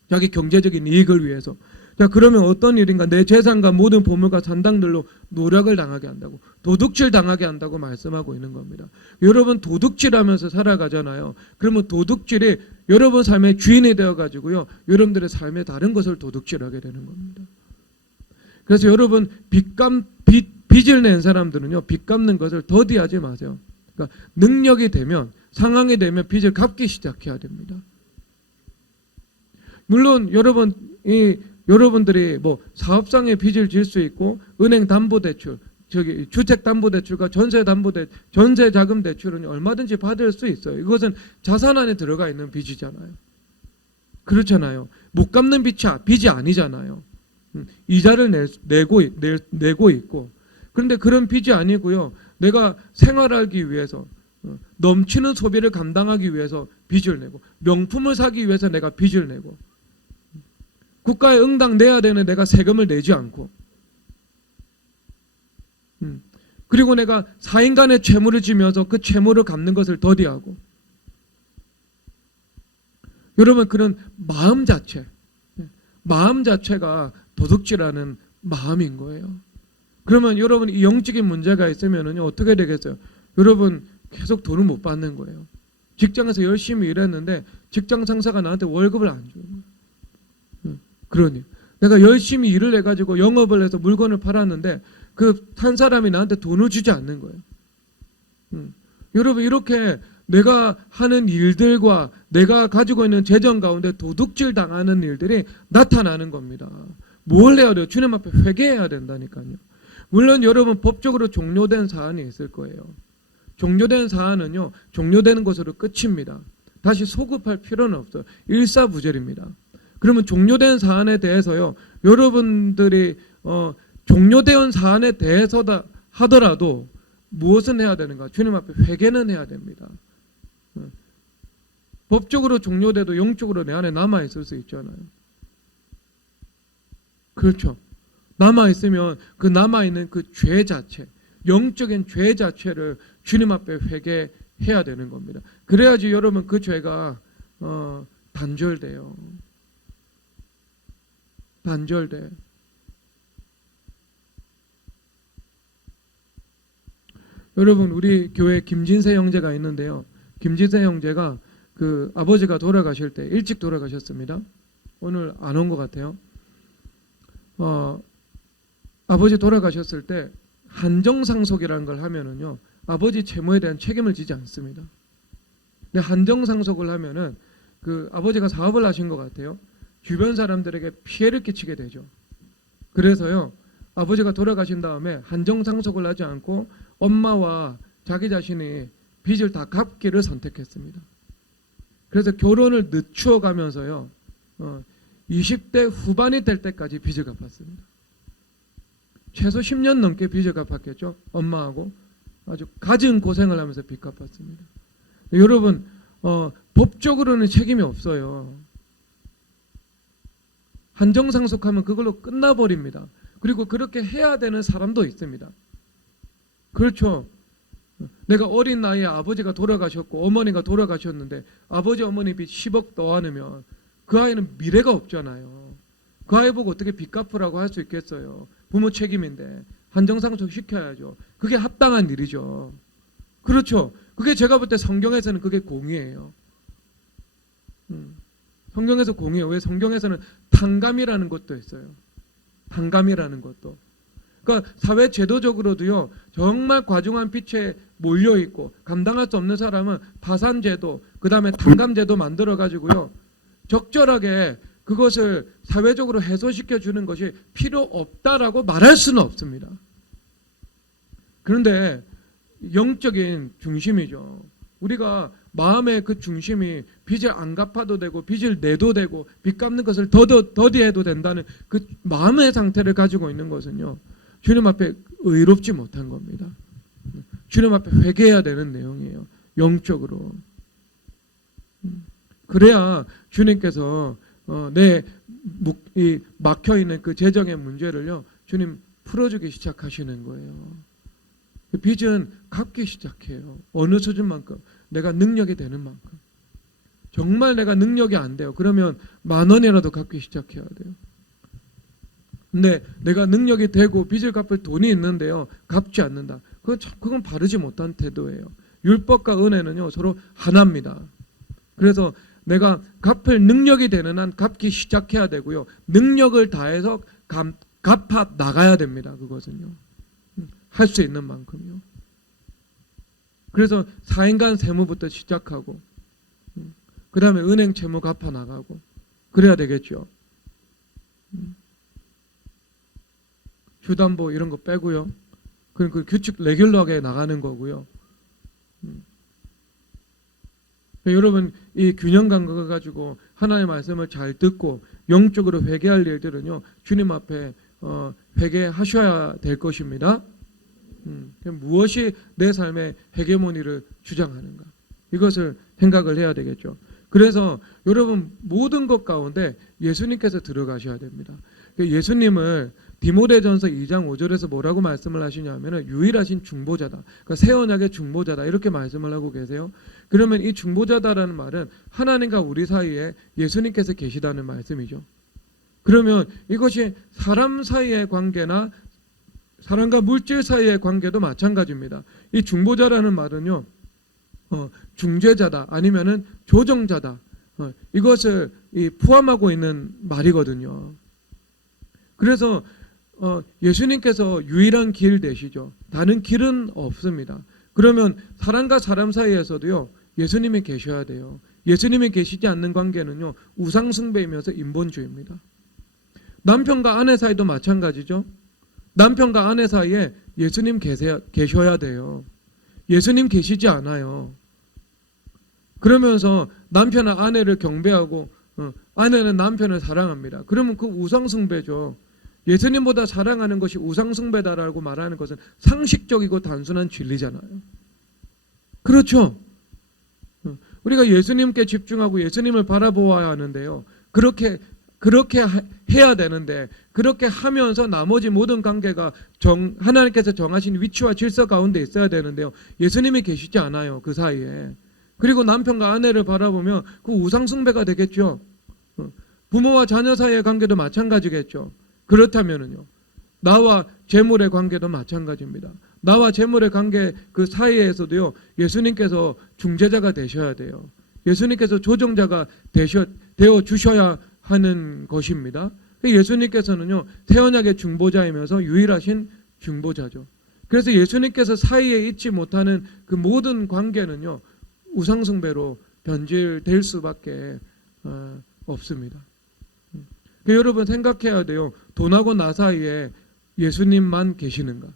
자기 경제적인 이익을 위해서. 자, 그러면 어떤 일인가? 내 재산과 모든 보물과 잔당들로 노력을 당하게 한다고, 도둑질 당하게 한다고 말씀하고 있는 겁니다. 여러분 도둑질하면서 살아가잖아요. 그러면 도둑질이 여러분 삶의 주인이 되어가지고요, 여러분들의 삶에 다른 것을 도둑질하게 되는 겁니다. 그래서 여러분 빚을 낸 사람들은요, 빚 갚는 것을 더디하지 마세요. 그러니까 능력이 되면, 상황이 되면 빚을 갚기 시작해야 됩니다. 물론 여러분들이 뭐 사업상의 빚을 질 수 있고, 은행 담보대출, 주택담보대출과 전세자금대출은 얼마든지 받을 수 있어요. 이것은 자산 안에 들어가 있는 빚이잖아요. 그렇잖아요. 못 갚는 빚이 아니잖아요. 이자를 내고 있고. 그런데 그런 빚이 아니고요. 내가 생활하기 위해서, 넘치는 소비를 감당하기 위해서 빚을 내고, 명품을 사기 위해서 내가 빚을 내고, 국가에 응당 내야 되는 내가 세금을 내지 않고, 그리고 내가 사인간의 채무를 지면서 그 채무를 갚는 것을 더디하고. 여러분, 그런 마음 자체가 도둑질하는 마음인 거예요. 그러면 여러분, 이 영적인 문제가 있으면 어떻게 되겠어요? 여러분, 계속 돈을 못 받는 거예요. 직장에서 열심히 일했는데 직장 상사가 나한테 월급을 안 줘요. 그러니 내가 열심히 일을 해가지고 영업을 해서 물건을 팔았는데 그 한 사람이 나한테 돈을 주지 않는 거예요. 여러분, 이렇게 내가 하는 일들과 내가 가지고 있는 재정 가운데 도둑질 당하는 일들이 나타나는 겁니다. 뭘 해야 돼요? 주님 앞에 회개해야 된다니까요. 물론 여러분, 법적으로 종료된 사안이 있을 거예요. 종료된 사안은요, 종료되는 것으로 끝입니다. 다시 소급할 필요는 없어요. 일사부절입니다. 그러면 종료된 사안에 대해서요, 여러분들이 종료된 사안에 대해서다 하더라도 무엇은 해야 되는가? 주님 앞에 회개는 해야 됩니다. 법적으로 종료돼도 영적으로 내 안에 남아있을 수 있잖아요. 그렇죠. 남아있으면 그 남아있는 그 죄 자체, 영적인 죄 자체를 주님 앞에 회개해야 되는 겁니다. 그래야지 여러분 그 죄가 단절돼요. 단절돼. 여러분, 우리 교회 김진세 형제가 있는데요. 김진세 형제가 그 아버지가 돌아가실 때 일찍 돌아가셨습니다. 오늘 안 온 것 같아요. 아버지 돌아가셨을 때 한정상속이라는 걸 하면은요, 아버지 채무에 대한 책임을 지지 않습니다. 근데 한정상속을 하면은 그 아버지가 사업을 하신 것 같아요. 주변 사람들에게 피해를 끼치게 되죠. 그래서요, 아버지가 돌아가신 다음에 한정상속을 하지 않고 엄마와 자기 자신이 빚을 다 갚기를 선택했습니다. 그래서 결혼을 늦추어 가면서요, 20대 후반이 될 때까지 빚을 갚았습니다. 최소 10년 넘게 빚을 갚았겠죠. 엄마하고 아주 갖은 고생을 하면서 빚 갚았습니다. 여러분, 법적으로는 책임이 없어요. 한정상속하면 그걸로 끝나버립니다. 그리고 그렇게 해야 되는 사람도 있습니다. 그렇죠. 내가 어린 나이에 아버지가 돌아가셨고 어머니가 돌아가셨는데 아버지 어머니 빚 10억 떠안으면 그 아이는 미래가 없잖아요. 그 아이 보고 어떻게 빚 갚으라고 할 수 있겠어요. 부모 책임인데 한정상속 시켜야죠. 그게 합당한 일이죠. 그렇죠. 그게 제가 볼 때 성경에서는 그게 공의예요. 성경에서 공의예요. 왜? 성경에서는 탕감이라는 것도 있어요. 탕감이라는 것도. 그러니까 사회 제도적으로도요, 정말 과중한 빚에 몰려 있고 감당할 수 없는 사람은 파산제도, 그 다음에 탕감제도 만들어 가지고요, 적절하게 그것을 사회적으로 해소시켜 주는 것이 필요 없다라고 말할 수는 없습니다. 그런데 영적인 중심이죠. 우리가 마음의 그 중심이 빚을 안 갚아도 되고 빚을 내도 되고 빚 갚는 것을 더디해도 된다는 그 마음의 상태를 가지고 있는 것은요, 주님 앞에 의롭지 못한 겁니다. 주님 앞에 회개해야 되는 내용이에요. 영적으로. 그래야 주님께서 이 막혀있는 그 재정의 문제를요, 주님 풀어주기 시작하시는 거예요. 빚은 갚기 시작해요. 어느 수준만큼, 내가 능력이 되는 만큼. 정말 내가 능력이 안 돼요. 그러면 10,000원이라도 갚기 시작해야 돼요. 근데 내가 능력이 되고 빚을 갚을 돈이 있는데요, 갚지 않는다. 그건 바르지 못한 태도예요. 율법과 은혜는요, 서로 하나입니다. 그래서 내가 갚을 능력이 되는 한 갚기 시작해야 되고요. 능력을 다해서 갚아 나가야 됩니다. 그것은요. 할 수 있는 만큼요. 그래서 4인간 세무부터 시작하고 그 다음에 은행 채무 갚아 나가고 그래야 되겠죠. 휴담보 이런 거 빼고요. 그 규칙 레귤러하게 나가는 거고요. 여러분 이 균형 감각을 가지고 하나님의 말씀을 잘 듣고 영적으로 회개할 일들은요 주님 앞에 회개하셔야 될 것입니다. 무엇이 내 삶의 헤게모니를 주장하는가 이것을 생각을 해야 되겠죠. 그래서 여러분 모든 것 가운데 예수님께서 들어가셔야 됩니다. 예수님을 디모데전서 2장 5절에서 뭐라고 말씀을 하시냐면 유일하신 중보자다. 그러니까 새 언약의 중보자다 이렇게 말씀을 하고 계세요. 그러면 이 중보자다라는 말은 하나님과 우리 사이에 예수님께서 계시다는 말씀이죠. 그러면 이것이 사람 사이의 관계나 사람과 물질 사이의 관계도 마찬가지입니다. 이 중보자라는 말은요 중재자다 아니면은 조정자다 이것을 포함하고 있는 말이거든요. 그래서 예수님께서 유일한 길 되시죠. 다른 길은 없습니다. 그러면 사람과 사람 사이에서도요 예수님이 계셔야 돼요. 예수님이 계시지 않는 관계는요 우상숭배이면서 인본주의입니다. 남편과 아내 사이도 마찬가지죠. 남편과 아내 사이에 예수님 계셔야 돼요. 예수님 계시지 않아요. 그러면서 남편은 아내를 경배하고 아내는 남편을 사랑합니다. 그러면 그 우상숭배죠. 예수님보다 사랑하는 것이 우상숭배다라고 말하는 것은 상식적이고 단순한 진리잖아요. 그렇죠? 우리가 예수님께 집중하고 예수님을 바라보아야 하는데요. 그렇게 해야 되는데 그렇게 하면서 나머지 모든 관계가 하나님께서 정하신 위치와 질서 가운데 있어야 되는데요. 예수님이 계시지 않아요. 그 사이에. 그리고 남편과 아내를 바라보면 그 우상숭배가 되겠죠. 부모와 자녀 사이의 관계도 마찬가지겠죠. 그렇다면은요. 나와 재물의 관계도 마찬가지입니다. 나와 재물의 관계 그 사이에서도요. 예수님께서 중재자가 되셔야 돼요. 예수님께서 조정자가 되어 주셔야 하는 것입니다. 예수님께서는요. 새 언약의 중보자이면서 유일하신 중보자죠. 그래서 예수님께서 사이에 있지 못하는 그 모든 관계는요. 우상숭배로 변질될 수밖에 없습니다. 여러분 생각해야 돼요. 돈하고 나 사이에 예수님만 계시는가?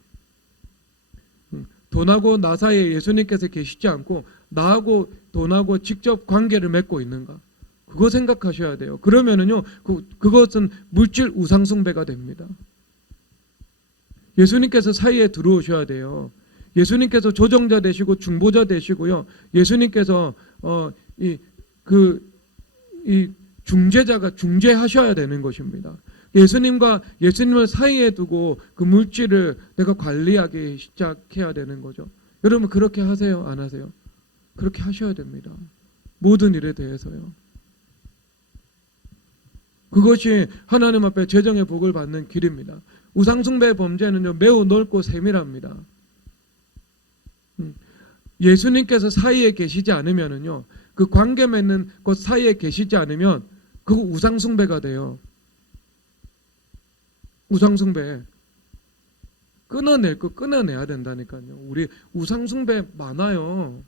돈하고 나 사이에 예수님께서 계시지 않고 나하고 돈하고 직접 관계를 맺고 있는가? 그거 생각하셔야 돼요. 그러면은요, 그것은 물질 우상숭배가 됩니다. 예수님께서 사이에 들어오셔야 돼요. 예수님께서 조정자 되시고 중보자 되시고요. 예수님께서 중재자가 중재하셔야 되는 것입니다. 예수님을 사이에 두고 그 물질을 내가 관리하기 시작해야 되는 거죠. 여러분 그렇게 하세요? 안 하세요? 그렇게 하셔야 됩니다. 모든 일에 대해서요. 그것이 하나님 앞에 재정의 복을 받는 길입니다. 우상숭배 범죄는요 매우 넓고 세밀합니다. 예수님께서 사이에 계시지 않으면은요 그 관계 맺는 것 사이에 계시지 않으면 그거 우상숭배가 돼요. 우상숭배 끊어낼 거 끊어내야 된다니까요. 우리 우상숭배 많아요.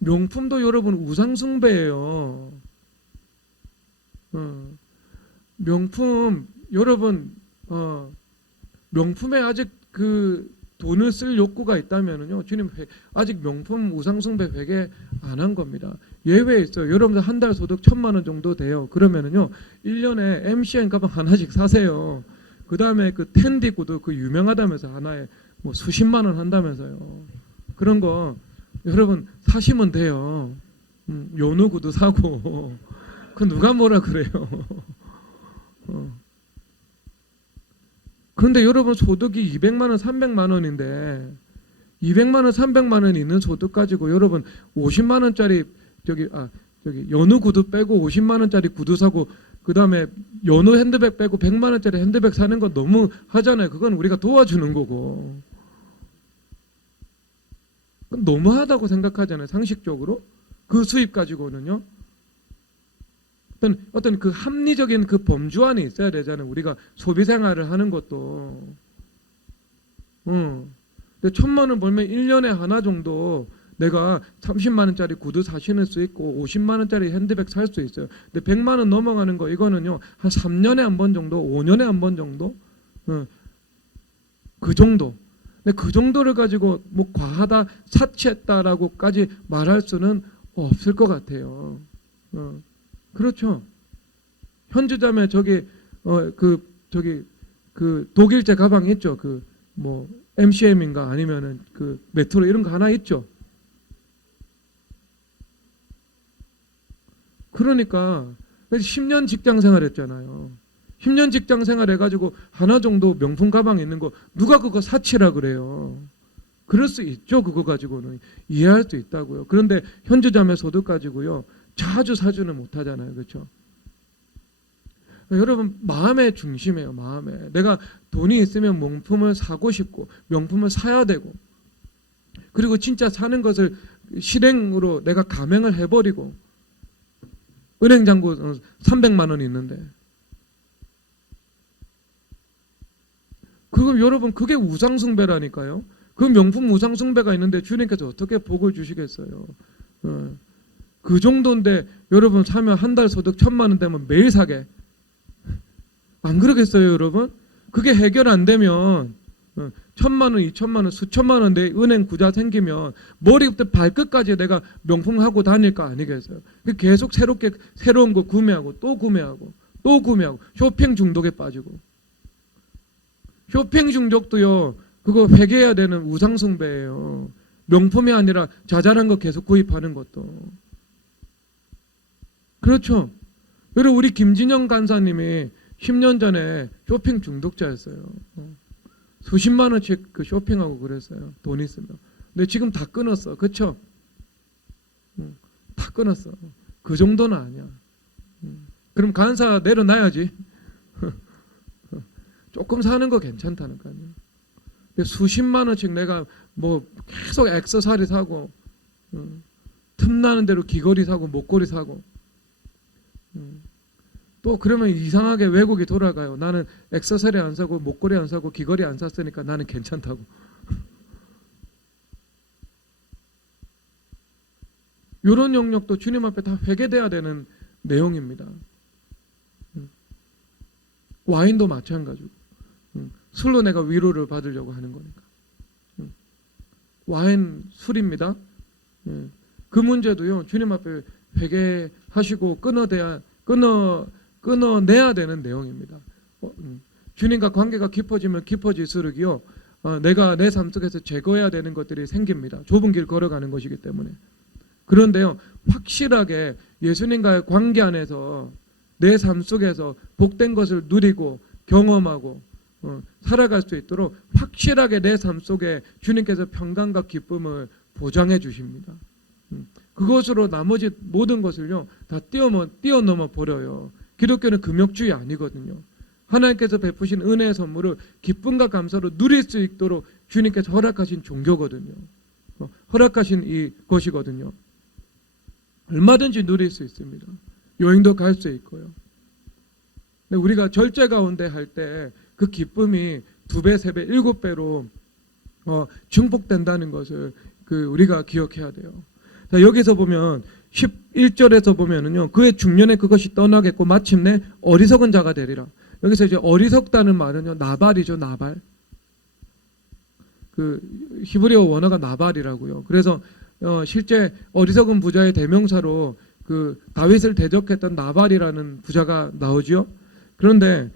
명품도 여러분 우상숭배예요. 명품 여러분 명품에 아직 그 돈을 쓸 욕구가 있다면은요 주님 아직 명품 우상숭배 회개 안 한 겁니다. 예외 있어요. 여러분들 한 달 소득 1,000만 원 정도 돼요. 그러면은요 1년에 MCN 가방 하나씩 사세요. 그 다음에 그 텐디 구두 그 유명하다면서 하나에 뭐 수십만 원 한다면서요. 그런 거 여러분 사시면 돼요. 연우 구두 사고 그 누가 뭐라 그래요. 그런데 여러분 소득이 200만 원, 300만 원인데 200만 원, 300만 원 있는 소득 가지고 여러분 50만 원짜리 연우 구두 빼고 50만 원짜리 구두 사고 그 다음에 연우 핸드백 빼고 100만 원짜리 핸드백 사는 건 너무 하잖아요. 그건 우리가 도와주는 거고. 너무하다고 생각하잖아요. 상식적으로. 그 수입 가지고는요. 어떤 그 합리적인 그 범주안이 있어야 되잖아요. 우리가 소비 생활을 하는 것도. 근데 1,000만 원 벌면 1년에 하나 정도 내가 30만 원짜리 구두 사시는 수 있고 50만 원짜리 핸드백 살 수 있어요. 근데 100만 원 넘어가는 거 이거는요. 한 3년에 한 번 정도, 5년에 한 번 정도? 그 정도. 근데 그 정도를 가지고 뭐 과하다, 사치했다라고까지 말할 수는 없을 것 같아요. 그렇죠. 현주자매 그 독일제 가방 있죠. 그 뭐 MCM인가 아니면은 그 메트로 이런 거 하나 있죠. 그러니까 10년 직장 생활했잖아요. 10년 직장 생활해가지고 하나 정도 명품 가방 있는 거 누가 그거 사치라 그래요. 그럴 수 있죠. 그거 가지고는 이해할 수 있다고요. 그런데 현주자매 소득 가지고요 자주 사주는 못하잖아요. 그렇죠? 여러분 마음의 중심이에요. 마음에 내가 돈이 있으면 명품을 사고 싶고 명품을 사야 되고 그리고 진짜 사는 것을 실행으로 내가 감행을 해버리고 은행 잔고 300만 원이 있는데 그럼 여러분 그게 우상숭배라니까요. 그 명품 우상숭배가 있는데 주님께서 어떻게 복을 주시겠어요. 그 정도인데 여러분 사면 한 달 소득 1,000만 원 되면 매일 사게 안 그러겠어요 여러분? 그게 해결 안 되면 1,000만 원, 2,000만 원, 수천만 원 내 은행 부자 생기면 머리부터 발끝까지 내가 명품하고 다닐 거 아니겠어요? 계속 새로운 거 구매하고 또 구매하고 또 구매하고 쇼핑 중독에 빠지고 쇼핑 중독도요 그거 회개해야 되는 우상숭배예요. 명품이 아니라 자잘한 거 계속 구입하는 것도 그렇죠. 여러분 우리 김진영 간사님이 10년 전에 쇼핑 중독자였어요. 수십만 원씩 그 쇼핑하고 그랬어요. 돈 있으면. 근데 지금 다 끊었어. 그렇죠? 다 끊었어. 그 정도는 아니야. 그럼 간사 내려놔야지. 조금 사는 거 괜찮다는 거 아니야. 수십만 원씩 내가 뭐 계속 액세서리 사고 틈나는 대로 귀걸이 사고 목걸이 사고 또 그러면 이상하게 외국에 돌아가요. 나는 액세서리 안 사고 목걸이 안 사고 귀걸이 안 샀으니까 나는 괜찮다고. 이런 영역도 주님 앞에 다 회개돼야 되는 내용입니다. 와인도 마찬가지고 술로 내가 위로를 받으려고 하는 거니까. 와인 술입니다. 그 문제도요. 주님 앞에 회개하시고 끊어내야 되는 내용입니다. 주님과 관계가 깊어지면 깊어질수록요. 내가 내 삶 속에서 제거해야 되는 것들이 생깁니다. 좁은 길 걸어가는 것이기 때문에. 그런데요. 확실하게 예수님과의 관계 안에서 내 삶 속에서 복된 것을 누리고 경험하고 살아갈 수 있도록 확실하게 내 삶 속에 주님께서 평강과 기쁨을 보장해 주십니다. 그것으로 나머지 모든 것을요 다 뛰어넘어 버려요. 기독교는 금욕주의 아니거든요. 하나님께서 베푸신 은혜의 선물을 기쁨과 감사로 누릴 수 있도록 주님께서 허락하신 종교거든요. 허락하신 이 것이거든요. 얼마든지 누릴 수 있습니다. 여행도 갈 수 있고요. 근데 우리가 절제 가운데 할 때 그 기쁨이 2배, 3배, 7배로 증폭된다는 것을 우리가 기억해야 돼요. 자, 여기서 보면 11절에서 보면은요. 그의 중년에 그것이 떠나겠고 마침내 어리석은 자가 되리라. 여기서 이제 어리석다는 말은요. 나발이죠. 나발. 그 히브리어 원어가 나발이라고요. 그래서 실제 어리석은 부자의 대명사로 그 다윗을 대적했던 나발이라는 부자가 나오죠. 그런데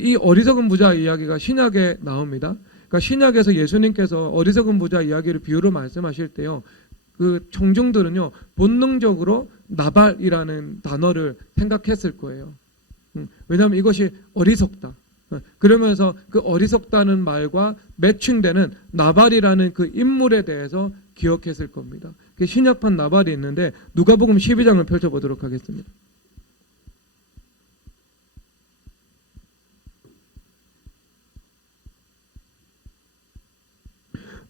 이 어리석은 부자 이야기가 신약에 나옵니다. 그러니까 신약에서 예수님께서 어리석은 부자 이야기를 비유로 말씀하실 때요. 그 청중들은요 본능적으로 나발이라는 단어를 생각했을 거예요. 왜냐하면 이것이 어리석다. 그러면서 그 어리석다는 말과 매칭되는 나발이라는 그 인물에 대해서 기억했을 겁니다. 그 신약판 나발이 있는데 누가복음 12장을 펼쳐보도록 하겠습니다.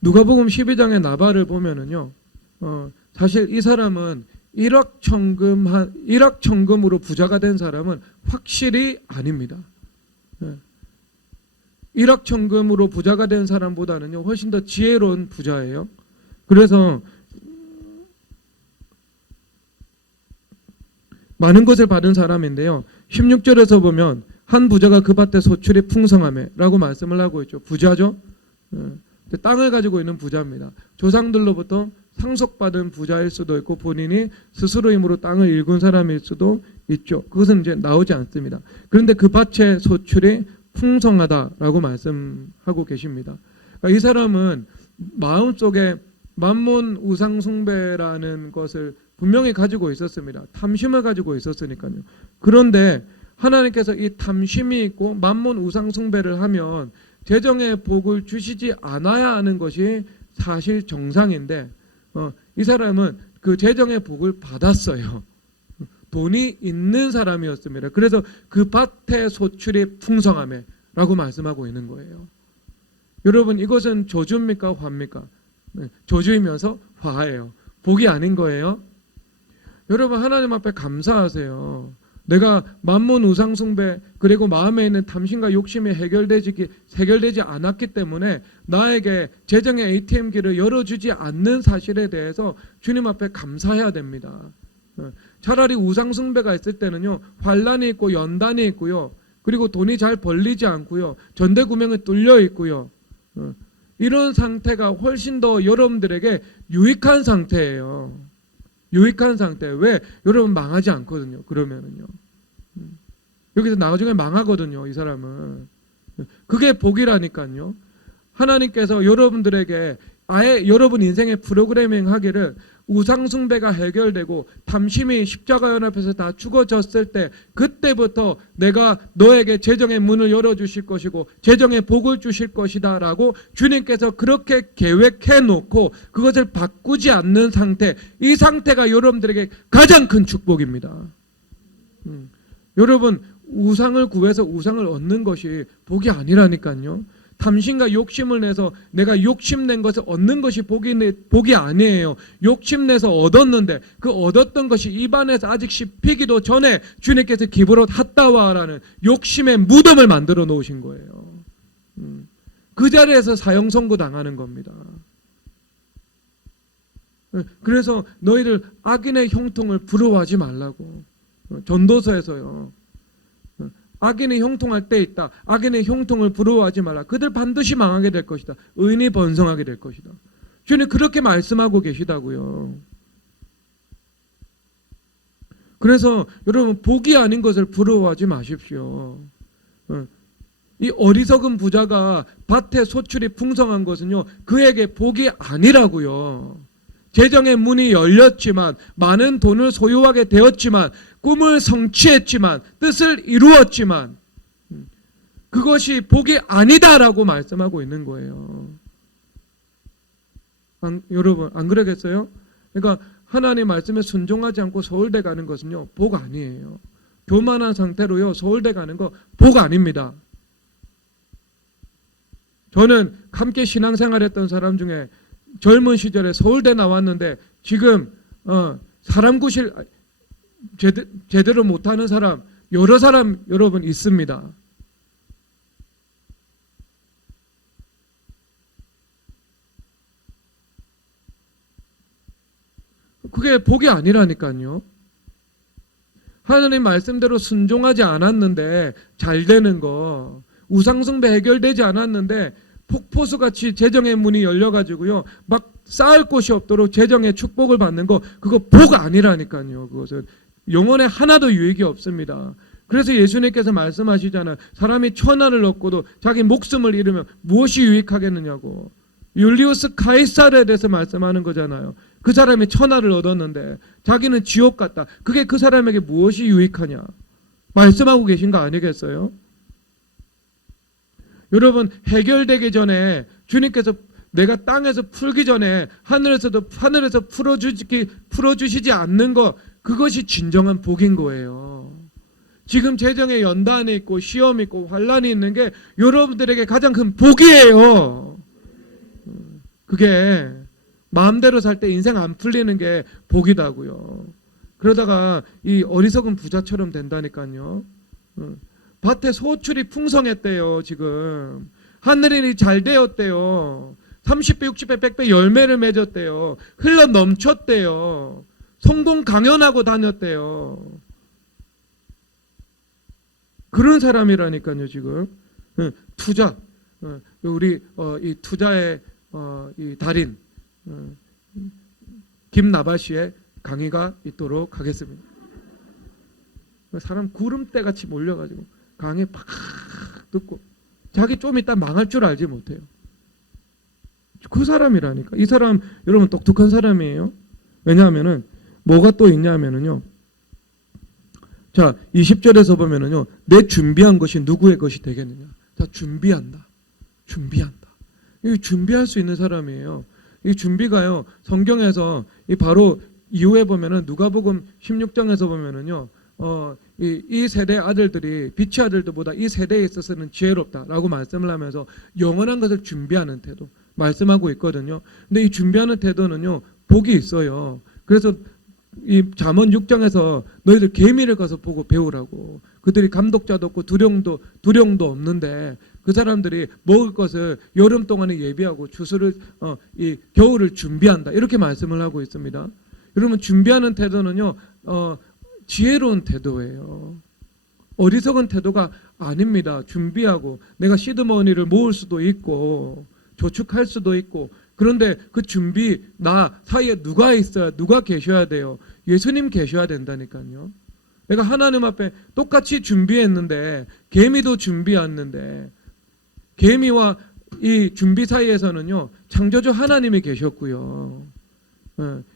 누가복음 12장의 나발을 보면은요, 사실 이 사람은 일확천금으로 부자가 된 사람은 확실히 아닙니다. 일확천금으로 부자가 된 사람보다는요 훨씬 더 지혜로운 부자예요. 그래서 많은 것을 받은 사람인데요. 16절에서 보면 한 부자가 그 밭의 소출이 풍성하매 라고 말씀을 하고 있죠. 부자죠. 땅을 가지고 있는 부자입니다. 조상들로부터 상속받은 부자일 수도 있고 본인이 스스로 힘으로 땅을 일군 사람일 수도 있죠. 그것은 이제 나오지 않습니다. 그런데 그 밭의 소출이 풍성하다라고 말씀하고 계십니다. 그러니까 이 사람은 마음속에 만몬 우상 숭배라는 것을 분명히 가지고 있었습니다. 탐심을 가지고 있었으니까요. 그런데 하나님께서 이 탐심이 있고 만몬 우상 숭배를 하면 재정의 복을 주시지 않아야 하는 것이 사실 정상인데 이 사람은 그 재정의 복을 받았어요. 돈이 있는 사람이었습니다. 그래서 그 밭의 소출이 풍성하매라고 말씀하고 있는 거예요. 여러분 이것은 저주입니까 화입니까? 저주이면서 화예요. 복이 아닌 거예요. 여러분 하나님 앞에 감사하세요. 내가 만몬 우상 숭배 그리고 마음에 있는 탐심과 욕심이 해결되지 않았기 때문에 나에게 재정의 ATM기를 열어주지 않는 사실에 대해서 주님 앞에 감사해야 됩니다. 차라리 우상 숭배가 있을 때는요 환란이 있고 연단이 있고요 그리고 돈이 잘 벌리지 않고요 전대구명이 뚫려 있고요 이런 상태가 훨씬 더 여러분들에게 유익한 상태예요. 유익한 상태. 왜? 여러분 망하지 않거든요. 그러면은요. 여기서 나중에 망하거든요. 이 사람은. 그게 복이라니까요. 하나님께서 여러분들에게 아예 여러분 인생의 프로그래밍 하기를 우상숭배가 해결되고 탐심이 십자가 연합에서 다 죽어졌을 때 그때부터 내가 너에게 재정의 문을 열어주실 것이고 재정의 복을 주실 것이다 라고 주님께서 그렇게 계획해 놓고 그것을 바꾸지 않는 상태, 이 상태가 여러분들에게 가장 큰 축복입니다. 여러분 우상을 구해서 우상을 얻는 것이 복이 아니라니까요. 탐심과 욕심을 내서 내가 욕심낸 것을 얻는 것이 복이 아니에요. 욕심내서 얻었는데 그 얻었던 것이 입안에서 아직 씹히기도 전에 주님께서 기브로 핫다와라는 욕심의 무덤을 만들어 놓으신 거예요. 그 자리에서 사형 선고 당하는 겁니다. 그래서 너희를 악인의 형통을 부러워하지 말라고. 전도서에서요. 악인이 형통할 때 있다. 악인의 형통을 부러워하지 말라. 그들 반드시 망하게 될 것이다. 의인이 번성하게 될 것이다. 주님 그렇게 말씀하고 계시다고요. 그래서 여러분 복이 아닌 것을 부러워하지 마십시오. 이 어리석은 부자가 밭에 소출이 풍성한 것은요 그에게 복이 아니라고요. 재정의 문이 열렸지만 많은 돈을 소유하게 되었지만 꿈을 성취했지만 뜻을 이루었지만 그것이 복이 아니다라고 말씀하고 있는 거예요. 여러분 안 그러겠어요? 그러니까 하나님 말씀에 순종하지 않고 서울대 가는 것은요 복 아니에요. 교만한 상태로요 서울대 가는 거 복 아닙니다. 저는 함께 신앙생활했던 사람 중에 젊은 시절에 서울대 나왔는데 지금 사람 구실 제대로 못하는 사람 여러 사람 여러분 있습니다. 그게 복이 아니라니까요. 하나님 말씀대로 순종하지 않았는데 잘 되는 거, 우상숭배 해결되지 않았는데 폭포수같이 재정의 문이 열려가지고요 막 쌓을 곳이 없도록 재정의 축복을 받는 거 그거 복 아니라니까요. 그것은 영혼에 하나도 유익이 없습니다. 그래서 예수님께서 말씀하시잖아요. 사람이 천하를 얻고도 자기 목숨을 잃으면 무엇이 유익하겠느냐고. 율리우스 카이사르에 대해서 말씀하는 거잖아요. 그 사람이 천하를 얻었는데 자기는 지옥 갔다. 그게 그 사람에게 무엇이 유익하냐 말씀하고 계신 거 아니겠어요? 여러분 해결되기 전에 주님께서 내가 땅에서 풀기 전에 하늘에서 풀어주시지 않는 것 그것이 진정한 복인 거예요. 지금 재정에 연단이 있고 시험이 있고 환란이 있는 게 여러분들에게 가장 큰 복이에요. 그게 마음대로 살 때 인생 안 풀리는 게 복이다고요. 그러다가 이 어리석은 부자처럼 된다니까요. 밭에 소출이 풍성했대요. 지금 하늘이 잘 되었대요. 30배, 60배, 100배 열매를 맺었대요. 흘러 넘쳤대요. 성공 강연하고 다녔대요. 그런 사람이라니까요. 지금 투자, 우리 이 투자의 이 달인 김나바시의 강의가 있도록 하겠습니다. 사람 구름대 같이 몰려가지고 강의 팍 듣고 자기 좀 이따 망할 줄 알지 못해요. 그 사람이라니까. 이 사람 여러분 똑똑한 사람이에요. 왜냐하면은 뭐가 또 있냐면은요. 자 20절에서 보면은요. 내 준비한 것이 누구의 것이 되겠느냐. 자 준비한다. 이 준비할 수 있는 사람이에요. 이 준비가요. 성경에서 이 바로 이후에 보면은 누가복음 16장에서 보면은요. 이 세대 아들들이 빛의 아들들보다 이 세대에 있어서는 지혜롭다라고 말씀을 하면서 영원한 것을 준비하는 태도 말씀하고 있거든요. 근데 이 준비하는 태도는요. 복이 있어요. 그래서 이 잠언 6장에서 너희들 계미를 가서 보고 배우라고. 그들이 감독자도 없고 두령도 없는데 그 사람들이 먹을 것을 여름 동안에 예비하고 추수를 이 겨울을 준비한다. 이렇게 말씀을 하고 있습니다. 여러분 준비하는 태도는요. 지혜로운 태도예요. 어리석은 태도가 아닙니다. 준비하고 내가 시드머니를 모을 수도 있고 저축할 수도 있고 그런데 그 준비 나 사이에 누가 있어야 누가 계셔야 돼요. 예수님 계셔야 된다니까요. 내가 하나님 앞에 똑같이 준비했는데 개미도 준비했는데 개미와 이 준비 사이에서는요. 창조주 하나님이 계셨고요.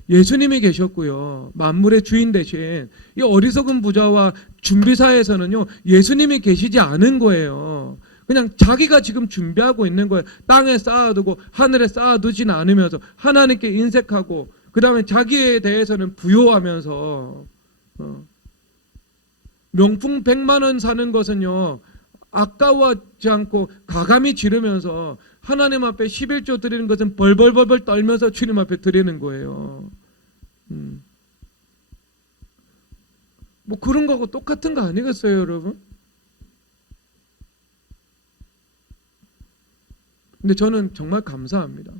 예수님이 계셨고요. 만물의 주인 대신 이 어리석은 부자와 준비사에서는요. 예수님이 계시지 않은 거예요. 그냥 자기가 지금 준비하고 있는 거예요. 땅에 쌓아두고 하늘에 쌓아두지는 않으면서 하나님께 인색하고 그 다음에 자기에 대해서는 부요하면서 명품 100만 원 사는 것은요. 아까워하지 않고 가감히 지르면서 하나님 앞에 11조 드리는 것은 벌벌벌벌 떨면서 주님 앞에 드리는 거예요. 뭐 그런 거하고 똑같은 거 아니겠어요, 여러분? 근데 저는 정말 감사합니다.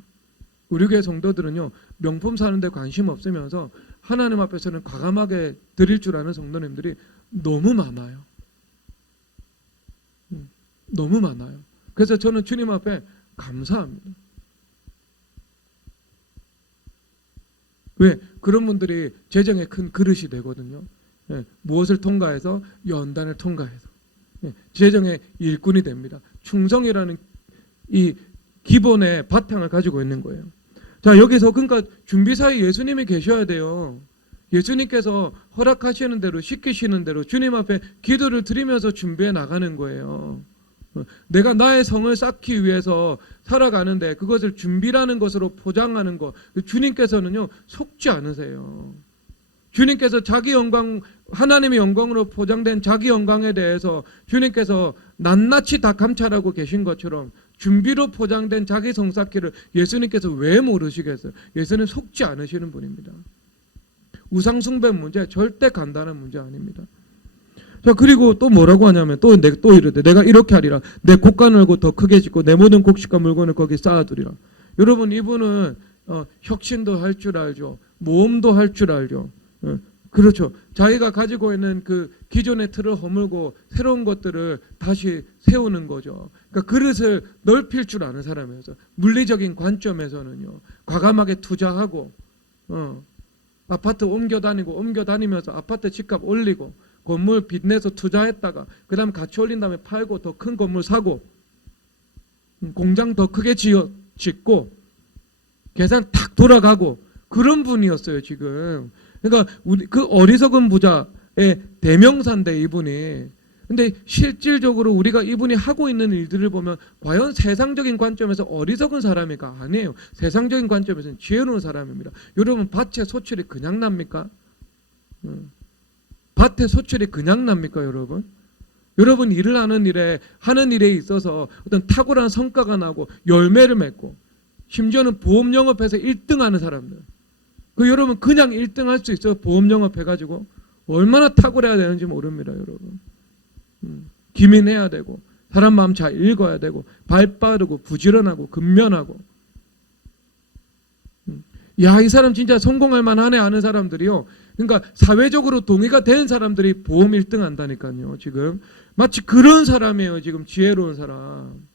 우리 교회 성도들은요, 명품 사는데 관심 없으면서 하나님 앞에서는 과감하게 드릴 줄 아는 성도님들이 너무 많아요. 너무 많아요. 그래서 저는 주님 앞에 감사합니다. 왜? 그런 분들이 재정의 큰 그릇이 되거든요. 무엇을 통과해서? 연단을 통과해서 재정의 일꾼이 됩니다. 충성이라는 이 기본의 바탕을 가지고 있는 거예요. 자, 여기서 그러니까 준비사에 예수님이 계셔야 돼요. 예수님께서 허락하시는 대로 시키시는 대로 주님 앞에 기도를 드리면서 준비해 나가는 거예요. 내가 나의 성을 쌓기 위해서 살아가는데 그것을 준비라는 것으로 포장하는 것, 주님께서는요 속지 않으세요. 주님께서 자기 영광, 하나님의 영광으로 포장된 자기 영광에 대해서 주님께서 낱낱이 다 감찰하고 계신 것처럼 준비로 포장된 자기 성 쌓기를 예수님께서 왜 모르시겠어요? 예수는 속지 않으시는 분입니다. 우상 숭배 문제 절대 간단한 문제 아닙니다. 자, 그리고 또 뭐라고 하냐면 또 이르되 내가 이렇게 하리라. 내 곡간을 알고 더 크게 짓고 내 모든 곡식과 물건을 거기 쌓아두리라. 여러분 이분은 혁신도 할 줄 알죠. 모험도 할 줄 알죠. 그렇죠. 자기가 가지고 있는 그 기존의 틀을 허물고 새로운 것들을 다시 세우는 거죠. 그러니까 그릇을 넓힐 줄 아는 사람이어서 물리적인 관점에서는요. 과감하게 투자하고 아파트 옮겨 다니면서 아파트 집값 올리고 건물 빚내서 투자했다가 그 다음에 가치 올린 다음에 팔고 더 큰 건물 사고 공장 더 크게 짓고 계산 탁 돌아가고 그런 분이었어요 지금. 그러니까 그 어리석은 부자의 대명사인데 이분이. 근데 실질적으로 우리가 이분이 하고 있는 일들을 보면 과연 세상적인 관점에서 어리석은 사람이가 아니에요. 세상적인 관점에서는 지혜로운 사람입니다. 여러분 밭에 소출이 그냥 납니까? 밭에 소출이 그냥 납니까 여러분? 여러분 일을 하는 일에 있어서 어떤 탁월한 성과가 나고 열매를 맺고 심지어는 보험 영업해서 1등하는 사람들 그 여러분 그냥 1등 할 수 있어요? 보험 영업해가지고 얼마나 탁월해야 되는지 모릅니다, 여러분. 기민해야 되고 사람 마음 잘 읽어야 되고 발 빠르고 부지런하고 근면하고. 야, 이 사람 진짜 성공할 만하네 하는 사람들이요. 그러니까 사회적으로 동의가 된 사람들이 보험 1등 한다니까요. 지금 마치 그런 사람이에요. 지금 지혜로운 사람.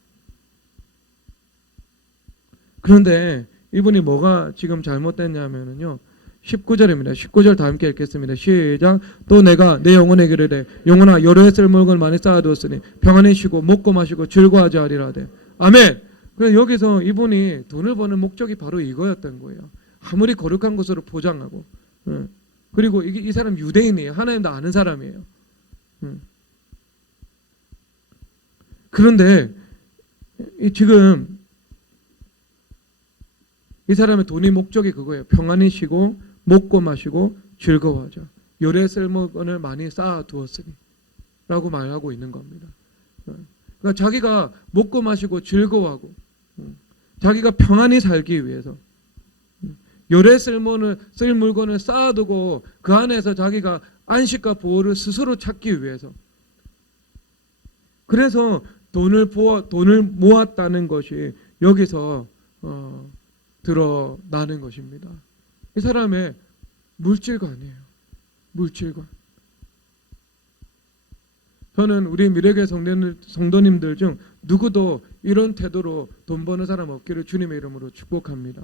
그런데 이분이 뭐가 지금 잘못됐냐면요. 19절입니다. 19절 다 함께 읽겠습니다. 시작. 또 내가 내 영혼에게 이르되 영혼아 여러 해 쓸 물건을 많이 쌓아두었으니 평안히 쉬고 먹고 마시고 즐거워하지 하리라되. 아멘. 그래서 여기서 이분이 돈을 버는 목적이 바로 이거였던 거예요. 아무리 거룩한 것으로 포장하고, 그리고 이 사람 유대인이에요. 하나님도 아는 사람이에요. 그런데 지금 이 사람의 돈의 목적이 그거예요. 평안히 쉬고 먹고 마시고 즐거워하자. 열에 쓸 물건을 많이 쌓아두었으니 라고 말하고 있는 겁니다. 그러니까 자기가 먹고 마시고 즐거워하고 자기가 평안히 살기 위해서 열에 쓸 물건을 쌓아두고 그 안에서 자기가 안식과 보호를 스스로 찾기 위해서, 그래서 돈을 모았다는 것이 여기서 드러나는 것입니다. 이 사람의 물질관이에요. 물질관. 저는 우리 미래교회 성도님들 중 누구도 이런 태도로 돈 버는 사람 없기를 주님의 이름으로 축복합니다.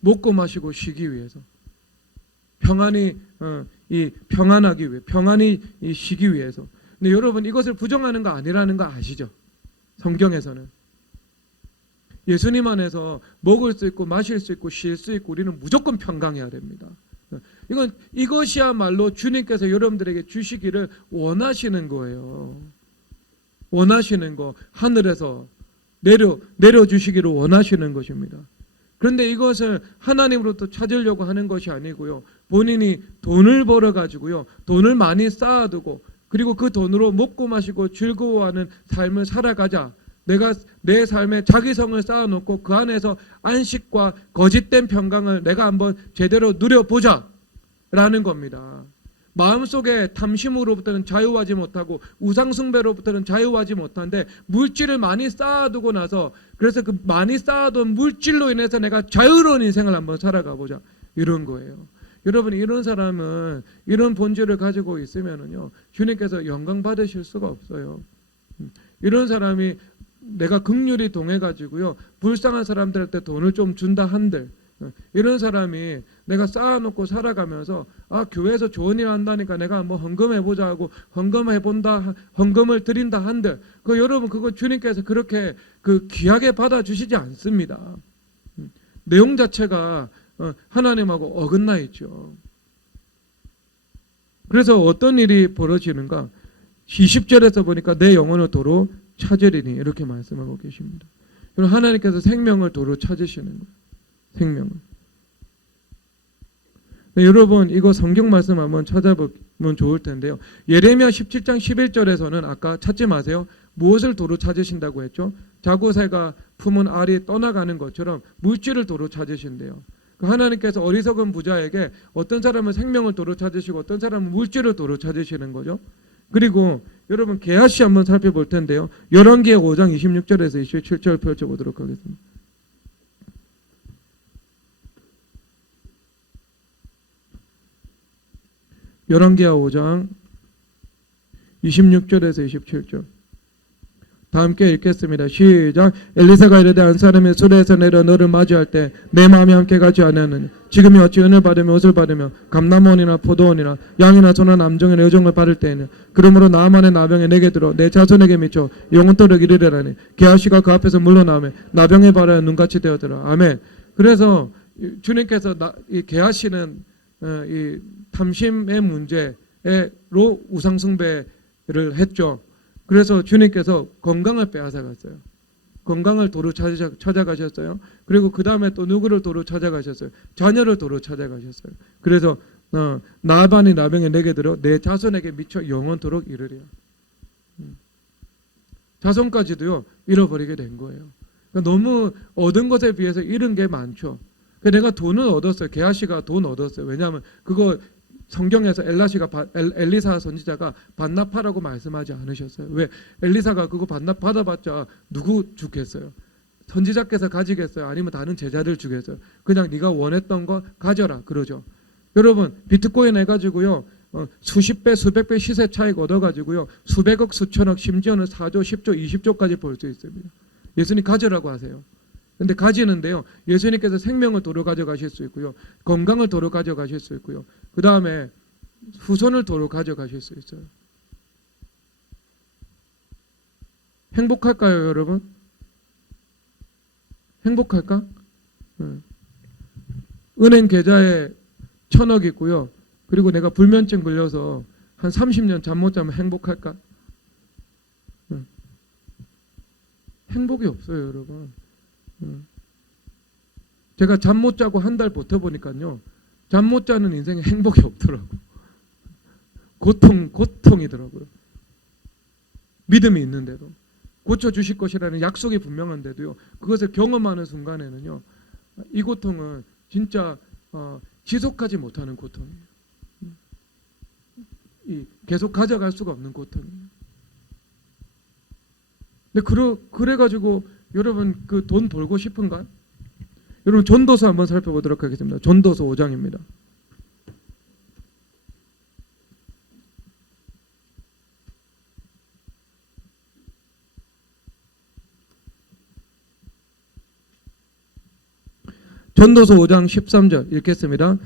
먹고 마시고 쉬기 위해서, 평안하기 위해, 평안히 쉬기 위해서. 근데 여러분 이것을 부정하는 거 아니라는 거 아시죠? 성경에서는 예수님 안에서 먹을 수 있고 마실 수 있고 쉴 수 있고 우리는 무조건 평강해야 됩니다. 이것이야말로 주님께서 여러분들에게 주시기를 원하시는 거예요. 원하시는 거, 하늘에서 내려주시기를 원하시는 것입니다. 그런데 이것을 하나님으로부터 찾으려고 하는 것이 아니고요. 본인이 돈을 벌어가지고요. 돈을 많이 쌓아두고 그리고 그 돈으로 먹고 마시고 즐거워하는 삶을 살아가자. 내가 내 삶에 자기성을 쌓아놓고 그 안에서 안식과 거짓된 평강을 내가 한번 제대로 누려보자 라는 겁니다. 마음속에 탐심으로부터는 자유하지 못하고 우상숭배로부터는 자유하지 못한데 물질을 많이 쌓아두고 나서, 그래서 그 많이 쌓아둔 물질로 인해서 내가 자유로운 인생을 한번 살아가 보자 이런 거예요. 여러분 이런 사람은 이런 본질을 가지고 있으면은요 주님께서 영광 받으실 수가 없어요. 이런 사람이 내가 긍휼히 동해가지고요 불쌍한 사람들한테 돈을 좀 준다 한들, 이런 사람이 내가 쌓아놓고 살아가면서 교회에서 좋은 일 한다니까 내가 한번 헌금해보자 하고 헌금을 드린다 한들, 여러분 그거 주님께서 그렇게 귀하게 받아주시지 않습니다. 내용 자체가 하나님하고 어긋나 있죠. 그래서 어떤 일이 벌어지는가? 20절에서 보니까 내 영혼을 도로 찾으리니 이렇게 말씀하고 계십니다. 하나님께서 생명을 도로 찾으시는 거예요. 생명을. 네, 여러분 이거 성경 말씀 한번 찾아보면 좋을 텐데요. 예레미야 17장 11절에서는 아까 찾지 마세요. 무엇을 도로 찾으신다고 했죠? 자고새가 품은 알이 떠나가는 것처럼 물질을 도로 찾으신대요. 하나님께서 어리석은 부자에게 어떤 사람은 생명을 도로 찾으시고 어떤 사람은 물질을 도로 찾으시는 거죠. 그리고 여러분 게하시 한번 살펴볼 텐데요. 열왕기하 5장 26절에서 27절 펼쳐보도록 하겠습니다. 열왕기하 5장 26절에서 27절 다 함께 읽겠습니다. 시작. 엘리사가 이르되 한 사람이 수레에서 내려 너를 맞이할 때 내 마음이 함께 가지 아니하느냐. 지금이 어찌 은을 받으며 옷을 받으며 감람원이나 포도원이나 양이나 소나 남종의 여종을 받을 때에는 그러므로 나만의 나병에 내게 들어 내 자손에게 미쳐 영원토록 이르리라니. 게하시가 그 앞에서 물러나며 나병의 발에 눈같이 되었더라. 아멘. 그래서 주님께서 이 게하시는 이 탐심의 문제로 우상숭배를 했죠. 그래서 주님께서 건강을 빼앗아갔어요. 건강을 도로 찾아가셨어요. 그리고 그 다음에 또 누구를 도로 찾아가셨어요? 자녀를 도로 찾아가셨어요. 그래서 나반이 나병에 내게 들어 내 자손에게 미쳐 영원토록 이르리라. 자손까지도요 잃어버리게 된 거예요. 그러니까 너무 얻은 것에 비해서 잃은 게 많죠. 내가 돈은 얻었어요. 게하시가 돈 얻었어요. 왜냐하면 그거 성경에서 엘리사 선지자가 반납하라고 말씀하지 않으셨어요. 왜? 엘리사가 그거 반납 받아봤자 누구 주겠어요? 선지자께서 가지겠어요? 아니면 다른 제자들 주겠어요? 그냥 네가 원했던 거 가져라 그러죠. 여러분 비트코인 해가지고요 수십 배 수백 배 시세 차익 얻어가지고요 수백억 수천억 심지어는 4조 10조 20조까지 벌 수 있습니다. 예수님 가져라고 하세요. 근데 가지는데요 예수님께서 생명을 도로 가져가실 수 있고요 건강을 도로 가져가실 수 있고요 그 다음에 후손을 도로 가져가실 수 있어요. 행복할까요 여러분? 행복할까? 은행 계좌에 1,000억 있고요 그리고 내가 불면증 걸려서 한 30년 잠 못 자면 행복할까? 행복이 없어요 여러분. 제가 잠 못 자고 한 달 버텨보니까요 잠 못 자는 인생에 행복이 없더라고요. 고통이더라고요. 믿음이 있는데도 고쳐주실 것이라는 약속이 분명한데도요 그것을 경험하는 순간에는요 이 고통은 진짜 지속하지 못하는 고통이에요. 계속 가져갈 수가 없는 고통이에요. 근데 그래가지고 여러분 그 돈 벌고 싶은가? 여러분 전도서 한번 살펴보도록 하겠습니다. 전도서 5장입니다. 전도서 5장 13절 읽겠습니다.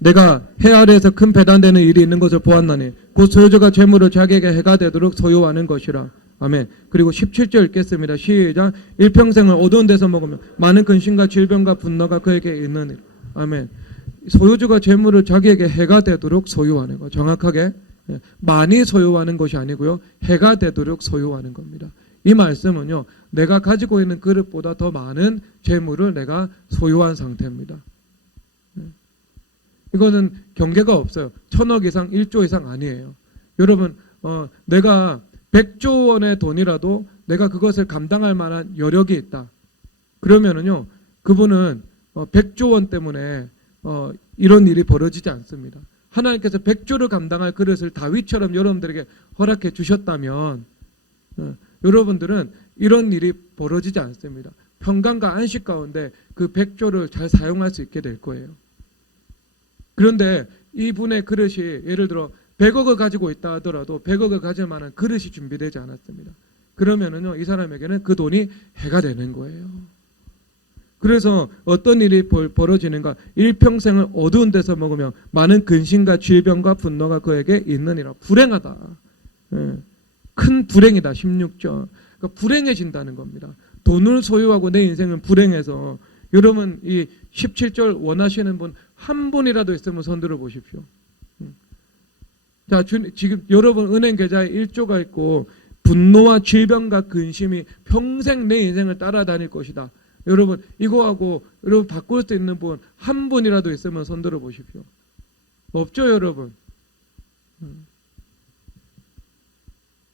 내가 해 아래에서 큰 배단되는 일이 있는 것을 보았나니 곧 소유주가 재물을 자기에게 해가 되도록 소유하는 것이라. 아멘. 그리고 17절 읽겠습니다. 시작. 일평생을 어두운 데서 먹으며 많은 근심과 질병과 분노가 그에게 있느니라. 아멘. 소유주가 재물을 자기에게 해가 되도록 소유하는 것. 정확하게 많이 소유하는 것이 아니고요. 해가 되도록 소유하는 겁니다. 이 말씀은요. 내가 가지고 있는 그릇보다 더 많은 재물을 내가 소유한 상태입니다. 이거는 경계가 없어요. 1,000억 이상, 1조 이상 아니에요. 여러분 내가 100조 원의 돈이라도 내가 그것을 감당할 만한 여력이 있다. 그러면은요. 그분은 100조 원 때문에 이런 일이 벌어지지 않습니다. 하나님께서 100조를 감당할 그릇을 다윗처럼 여러분들에게 허락해 주셨다면 여러분들은 이런 일이 벌어지지 않습니다. 평강과 안식 가운데 그 100조를 잘 사용할 수 있게 될 거예요. 그런데 이분의 그릇이 예를 들어 100억을 가지고 있다 하더라도 100억을 가질 만한 그릇이 준비되지 않았습니다. 그러면은요, 이 사람에게는 그 돈이 해가 되는 거예요. 그래서 어떤 일이 벌어지는가? 일평생을 어두운 데서 먹으며 많은 근심과 질병과 분노가 그에게 있느니라. 불행하다. 큰 불행이다. 16절. 그러니까 불행해진다는 겁니다. 돈을 소유하고 내 인생은 불행해서 여러분 이 17절 원하시는 분 한 분이라도 있으면 손 들어 보십시오. 자, 지금 여러분 은행 계좌에 1조가 있고 분노와 질병과 근심이 평생 내 인생을 따라다닐 것이다. 여러분 이거하고 여러분 바꿀 수 있는 분 한 분이라도 있으면 손 들어 보십시오. 없죠 여러분?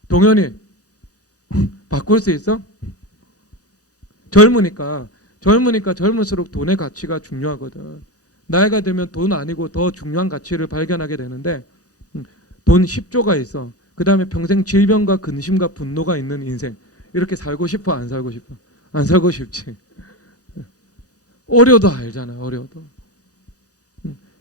동현이 바꿀 수 있어? 젊으니까 젊을수록 돈의 가치가 중요하거든. 나이가 들면 돈 아니고 더 중요한 가치를 발견하게 되는데 돈 10조가 있어. 그 다음에 평생 질병과 근심과 분노가 있는 인생. 이렇게 살고 싶어? 안 살고 싶어? 안 살고 싶지. 어려도 알잖아. 어려도.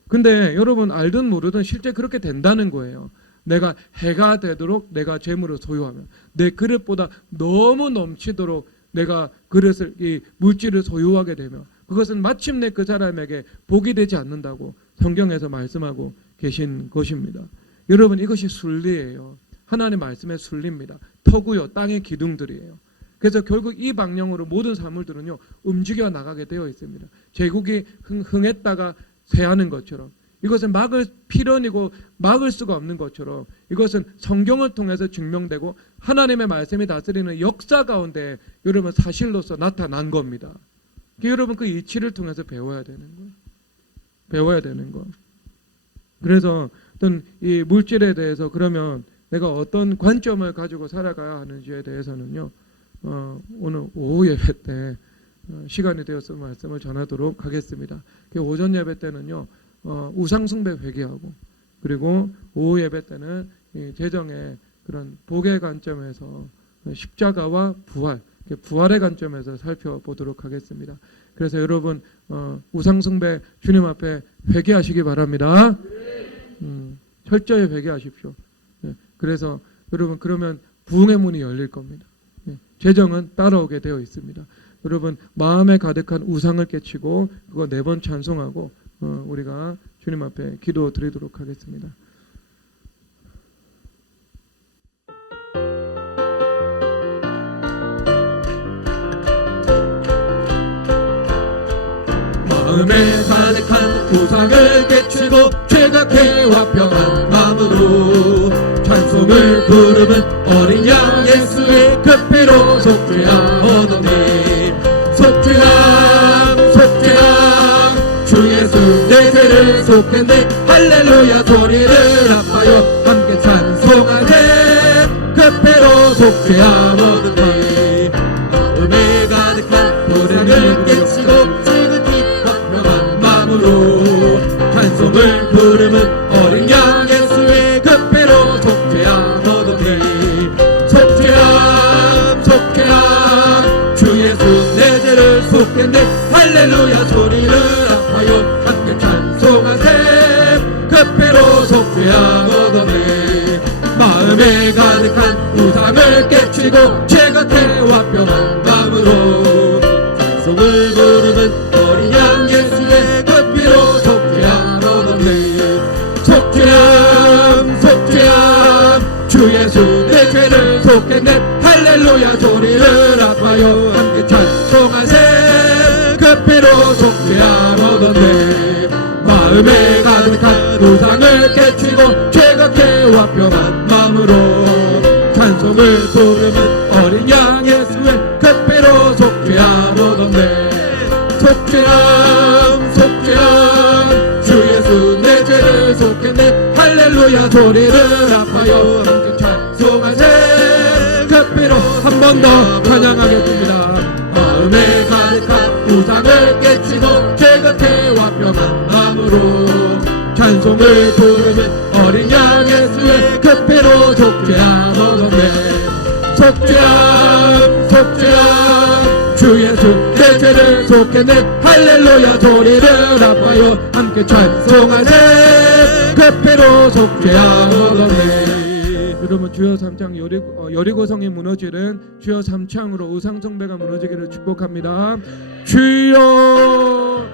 근데 여러분 알든 모르든 실제 그렇게 된다는 거예요. 내가 해가 되도록 내가 재물을 소유하면 내 그릇보다 너무 넘치도록 내가 그릇을 이 물질을 소유하게 되면 그것은 마침내 그 사람에게 복이 되지 않는다고 성경에서 말씀하고 계신 것입니다. 여러분 이것이 순리예요. 하나님 말씀의 순리입니다. 터고요 땅의 기둥들이에요. 그래서 결국 이 방향으로 모든 사물들은요 움직여 나가게 되어 있습니다. 제국이 흥했다가 쇠하는 것처럼 이것은 막을 필연이고 막을 수가 없는 것처럼 이것은 성경을 통해서 증명되고 하나님의 말씀이 다스리는 역사 가운데 여러분 사실로서 나타난 겁니다. 여러분 그 이치를 통해서 배워야 되는 거예요. 배워야 되는 거. 그래서 어떤 이 물질에 대해서 그러면 내가 어떤 관점을 가지고 살아가야 하는지에 대해서는요 오늘 오후 예배 때 시간이 되어서 말씀을 전하도록 하겠습니다. 오전 예배 때는요 우상 숭배 회개하고, 그리고 오후 예배 때는 이 재정의 그런 복의 관점에서 십자가와 부활의 관점에서 살펴보도록 하겠습니다. 그래서 여러분 우상 숭배 주님 앞에 회개하시기 바랍니다. 철저히 회개하십시오. 그래서 여러분 그러면 부흥의 문이 열릴 겁니다. 재정은 따라오게 되어 있습니다. 여러분 마음에 가득한 우상을 깨치고 그거 4번 찬송하고 우리가 주님 앞에 기도 드리도록 하겠습니다. 마음에 가득한 우상을 깨치고 죄각해와 평안 마음으로 찬송을 부르는 어린 양 예수의 그 피로 속죄함 얻으니 속죄함 속죄함 주 예수 내 죄를 속했네 할렐루야 소리를 아파요 함께 찬송하네 그 피로 속죄함 얻으니 마음에 가득한 우상을 깨치고 찬송을 부르는 어린 양 예수의 그 피로 속죄함 얻으니 속죄함 속죄함 주 예수 내 죄를 속했네 할렐루야 소리를 아파요 함께 찬송하세 그 피로 속죄함 얻으니 마음에 가득한 우상을 깨치고 죄각해와 평안 마음으로 찬송을 부르는 어린 양 예수의 그 피로 속죄함 얻으니 속죄함 속죄함 주 예수 내 죄를 속했네 할렐루야 소리를 아파요 함께 찬송하세 그 피로 속죄함 얻으니 마음에 가득한 우상을 깨치고 죄각해와 평안 마음으로 찬송을 부르는 어린 양 예수의 그 피로 속죄함 얻었네 속죄함 속죄함 주 예수 내 죄를 속했네 할렐루야 소리를 아파요 함께 찬송하세 그 피로 한 번 더 찬양하겠습니다. 마음에 가득한 우상을 깨치고 죄각해와 평안 마음으로 찬송을 부르는 어린 양 예수의 그 피로 속죄함 얻었네 속죄함 속죄함 주 예수 내 죄를 속했네 할렐루야 소리를 아파요 함께 찬송하세 그 피로 속죄함 얻었네. 여러분 주여 3창 여리고성이 무너지는 주여 3창으로 우상숭배가 무너지기를 축복합니다. 주여